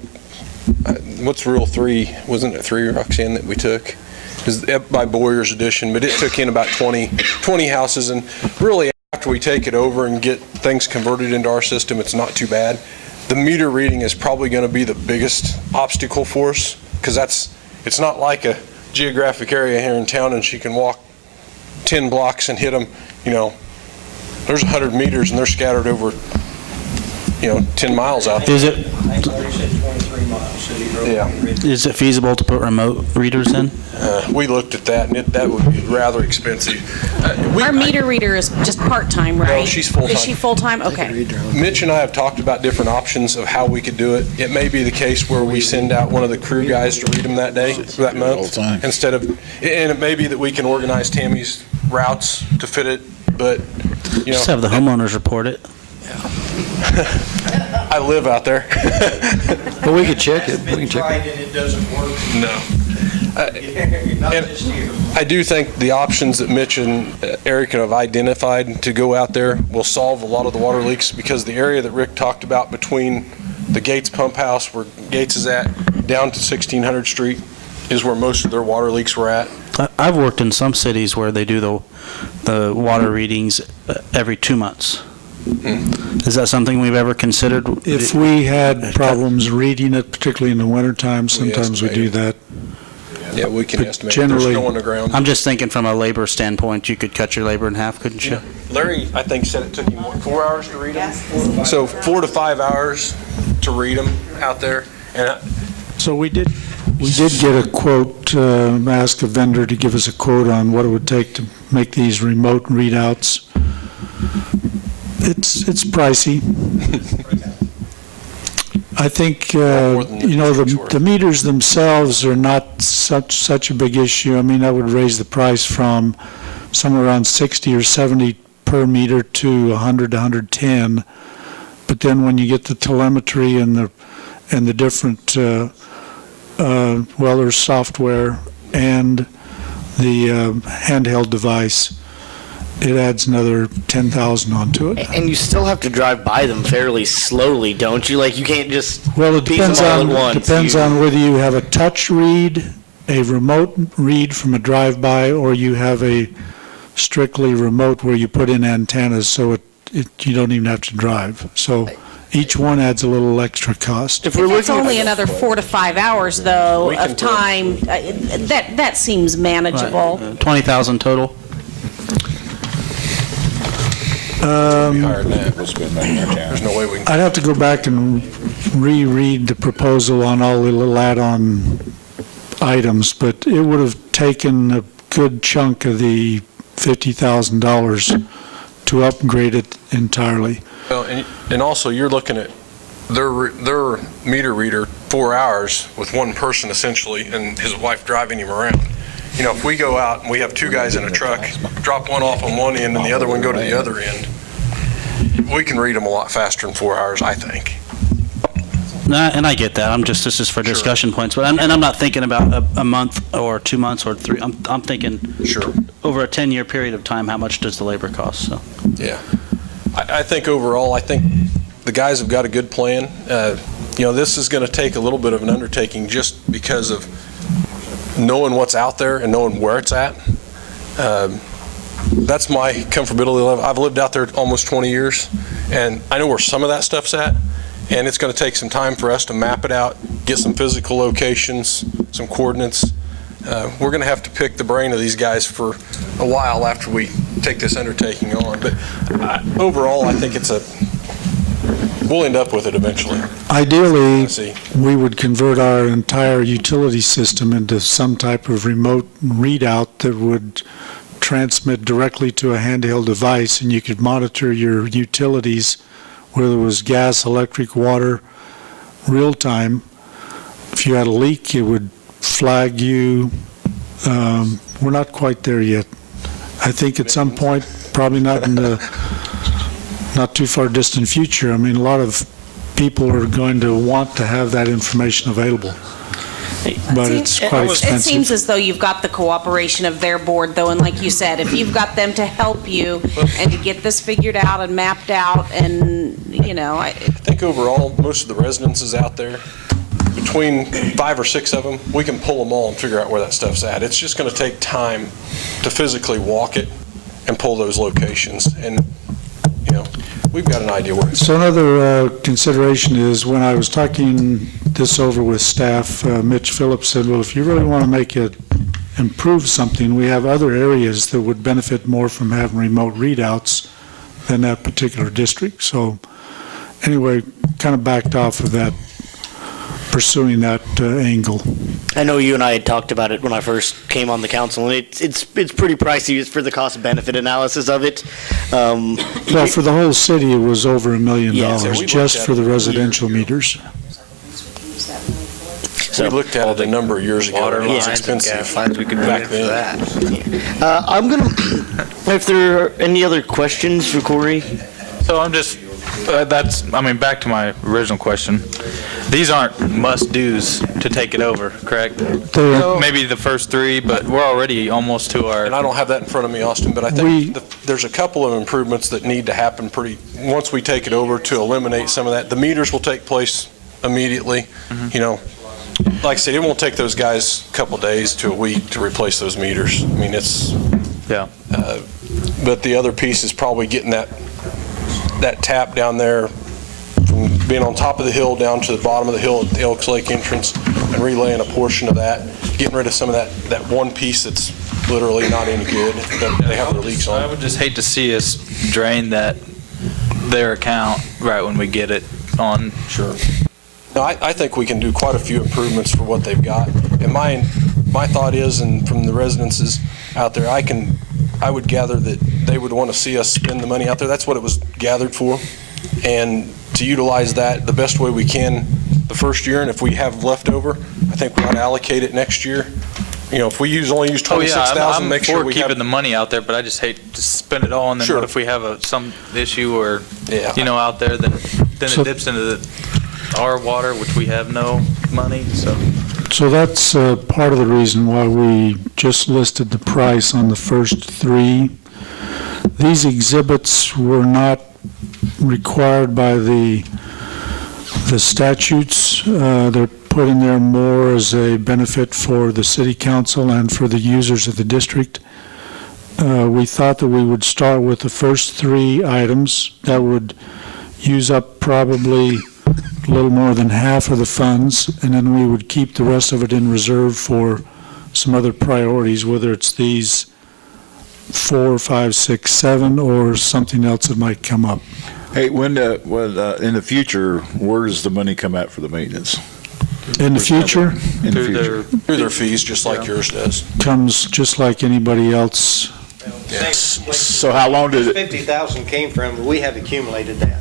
what's Rule 3? Wasn't it 3, Roxanne, that we took? It was by Boyer's addition, but it took in about 20 houses, and really after we take it over and get things converted into our system, it's not too bad. The meter reading is probably going to be the biggest obstacle for us, because it's not like a geographic area here in town and she can walk 10 blocks and hit them. You know, there's 100 meters and they're scattered over, you know, 10 miles out there. Is it? Yeah. Is it feasible to put remote readers in? We looked at that, and that would be rather expensive. Our meter reader is just part-time, right? No, she's full-time. Is she full-time? Okay. Mitch and I have talked about different options of how we could do it. It may be the case where we send out one of the crew guys to read them that day, that month, instead of, and it may be that we can organize Tammy's routes to fit it, but, you know. Just have the homeowners report it. I live out there. But we could check it. We can check it. It doesn't work. No. And I do think the options that Mitch and Eric have identified to go out there will solve a lot of the water leaks, because the area that Rick talked about between the Gates pump house, where Gates is at, down to 1600 Street, is where most of their water leaks were at. I've worked in some cities where they do the water readings every 2 months. Is that something we've ever considered? If we had problems reading it, particularly in the wintertime, sometimes we do that. Yeah, we can But estimate. generally- There's snow on the ground. I'm just thinking from a labor standpoint, you could cut your labor in half, couldn't you? Larry, I think, said it took him, 4 hours to read them? So 4 to 5 hours to read them out there. And So we did get a quote, ask a vendor to give us a quote on what it would take to make these remote readouts. It's pricey. I think, the meters themselves are not such a big issue. I mean, that would raise the price from somewhere around 60 or 70 per meter to 100 to 110. But then when you get the telemetry and the different Weller software and the handheld device, it adds another 10,000 onto it. And you still have to drive by them fairly slowly, don't you? Like, you can't just Well, it piece them depends all at once. on whether you have a touch read, a remote read from a drive-by, or you have a strictly remote where you put in antennas, so you don't even have to drive. So each one adds a little extra cost. If we're It's looking only another 4 to 5 hours, though, of time. That seems manageable. 20,000 total? there's no way we can. I'd have to go back and reread the proposal on all the little add-on items, but it would have taken a good chunk of the $50,000 to upgrade it entirely. Well, and also, you're looking at their meter reader 4 hours with one person essentially, and his wife driving him around. You know, if we go out and we have 2 guys in a truck, drop one off on one end and the other one go to the other end, we can read them a lot faster in 4 hours, I think. And I get that. This is for discussion points, but I'm not thinking about a month or 2 months or 3. I'm thinking over a 10-year period of time, how much does the labor cost? So. Yeah. I think overall, the guys have got a good plan. This is going to take a little bit of an undertaking just because of knowing what's out there and knowing where it's at. That's my comfortability level. I've lived out there almost 20 years, and I know where some of that stuff's at, and it's going to take some time for us to map it out, get some physical locations, some coordinates. We're going to have to pick the brain of these guys for a while after we take this undertaking on. But overall, I think we'll end up with it eventually. Ideally, we would convert our entire utility system into some type of remote readout that would transmit directly to a handheld device, and you could monitor your utilities, whether it was gas, electric, water, real time. If you had a leak, it would flag you. We're not quite there yet. I think at some point, probably not in the not too far distant future. I mean, a lot of people are going to want to have that information available, but it's quite expensive. It seems as though you've got the cooperation of their board, though, and like you said, if you've got them to help you and to get this figured out and mapped out, and, I think overall, most of the residences out there, between 5 or 6 of them, we can pull them all and figure out where that stuff's at. It's just going to take time to physically walk it and pull those locations, and we've got an idea where it's at. So another consideration is, when I was talking this over with staff, Mitch Phillips said, well, if you really want to make it improve something, we have other areas that would benefit more from having remote readouts than that particular district. So anyway, kind of backed off of that, pursuing that angle. I know you and I had talked about it when I first came on the council, and it's pretty pricey for the cost-benefit analysis of it. Well, for the whole city, it was over $1 million just for the residential meters. We looked at it a number of years ago. Water It was lines and expensive gas lines, we could back put in for then. that. I'm going to, if there are any other questions for Corey? So I'm just back to my original question. These aren't must-dos to take it over, correct? Maybe the first 3, but we're already almost to our... And I don't have that in front of me, Austin, but I think there's a couple of improvements that need to happen once we take it over to eliminate some of that. The meters will take place immediately. You know, like I said, it won't take those guys a couple days to a week to replace those meters. I mean, it's... Yeah. But the other piece is probably getting that tap down there from being on top of the hill down to the bottom of the hill at the Elks Lake entrance and relaying a portion of that, getting rid of some of that one piece that's literally not any good that they have their leaks on. I would just hate to see us drain their account right when we get it on. Sure. No, I think we can do quite a few improvements for what they've got. And my thought is, and from the residences out there, I would gather that they would want to see us spend the money out there. That's what it was gathered for. And to utilize that the best way we can the first year, and if we have leftover, I think we ought to allocate it next year. You know, if we only use 26,000, make sure we keeping have the money out there, but I just hate to spend it all, and then what if we have some issue or out there, then it dips into our water, which we have no money. So that's part of the reason why we just listed the price on the first 3. These exhibits were not required by the statutes. They're put in there more as a benefit for the city council and for the users of the district. We thought that we would start with the first 3 items that would use up probably a little more than half of the funds, and then we would keep the rest of it in reserve for some other priorities, whether it's these 4, 5, 6, 7, or something else that might come up. Hey, when in the future, where does the money come out for the maintenance? In the future? In the future. Through their fees, just like yours does. Comes just like anybody else. So how long did it? 50,000 came from, we have accumulated that.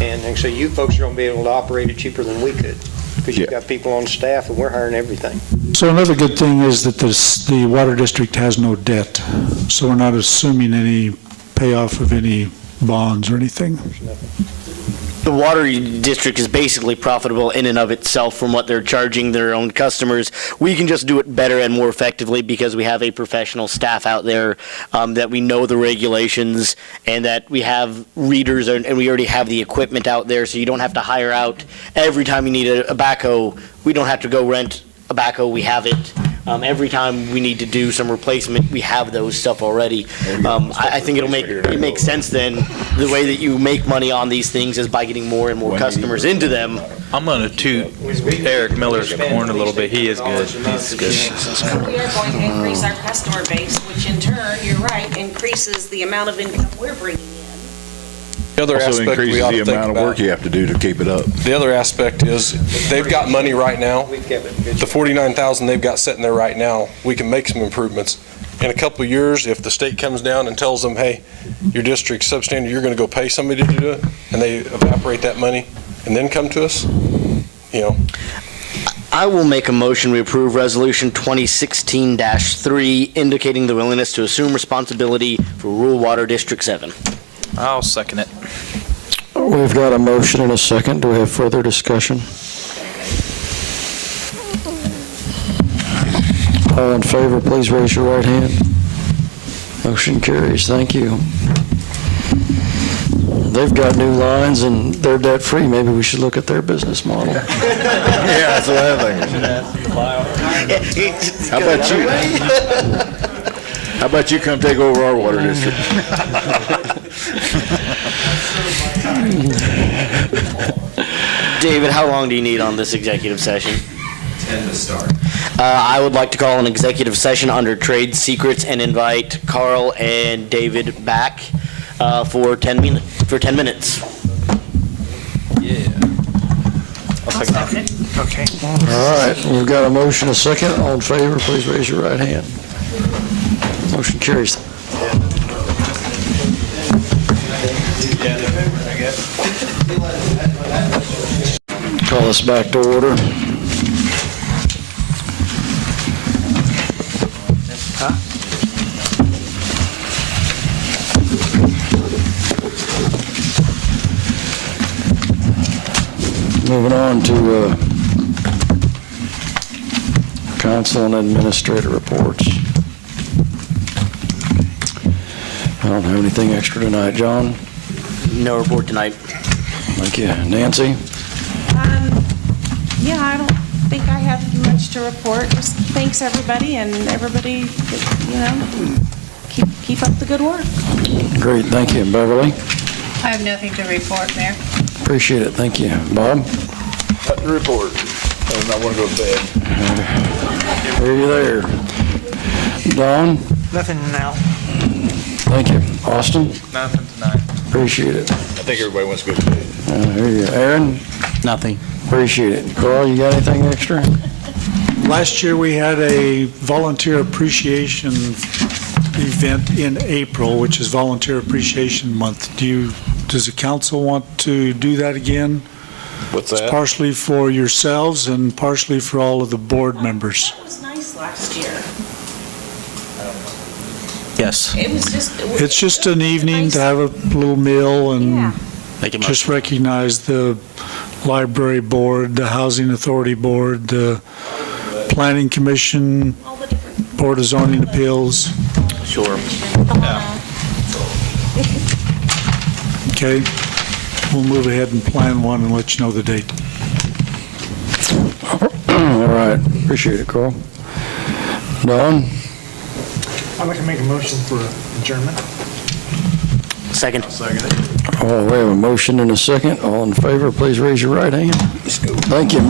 And so you folks are going to be able to operate it cheaper than we could, because you've got people on staff and we're hiring everything. So another good thing is that the water district has no debt, so we're not assuming any payoff of any bonds or anything. The water district is basically profitable in and of itself from what they're charging their own customers. We can just do it better and more effectively because we have a professional staff out there, that we know the regulations, and that we have readers, and we already have the equipment out there, so you don't have to hire out every time you need a backhoe. We don't have to go rent a backhoe, we have it. Every time we need to do some replacement, we have those stuff already. I think it makes sense then, the way that you make money on these things is by getting more and more customers into them. I'm going to toot Eric Miller's horn a little bit. He is good. He's good. We are going to increase our customer base, which in turn, you're right, increases the amount of income we're bringing in. The other Also aspect we ought to increases the think amount of about, work you have to do to keep it up. the other aspect is, they've got money right now. The 49,000 they've got sitting there right now, we can make some improvements. In a couple of years, if the state comes down and tells them, hey, your district's substandard, you're going to go pay somebody to do it, and they evaporate that money and then come to us, I will make a motion to approve Resolution 2016-3, indicating the willingness to assume responsibility for Rural Water District 7. I'll second it. We've got a motion and a second. Do we have further discussion? All in favor, please raise your right hand. Motion carries. Thank you. They've got new lines and they're debt-free. Maybe we should look at their business model. Yeah, that's what I think. How about you? How about you come take over our water district? David, how long do you need on this executive session? 10 to start. I would like to call an executive session under trade secrets and invite Carl and David back for 10 minutes. Yeah. I'll second it. Okay. All right, we've got a motion, a second. All in favor, please raise your right hand. Motion carries. Call us back to order. Moving on to council and administrator reports. I don't have anything extra tonight. John? No report tonight. Thank you. Nancy? Yeah, I don't think I have much to report. Just thanks everybody, and everybody, keep up the good work. Great, thank you. Beverly? I have nothing to report, Mayor. Appreciate it, thank you. Bob? Nothing to report. I don't want to go to bed. Are you there? Don? Nothing now. Thank you. Austin? Nothing tonight. Appreciate it. I think everybody wants to go to bed. Here you go. Aaron? Nothing. Appreciate it. Carl, you got anything extra? Last year, we had a volunteer appreciation event in April, which is Volunteer Appreciation Month. Does the council want to do that again? What's It's that? partially for yourselves and partially for all of the board members. That was nice last year. Yes. It was just. It's just an evening to have a little meal and Make a just motion. recognize the library board, the housing authority board, the planning commission, board of zoning appeals. Sure. Okay, we'll move ahead and plan one and let you know the date. All right, appreciate it, Carl. Don? I'd like to make a motion for adjournment. Second. Oh, we have a motion and a second. All in favor, please raise your right hand. Thank you.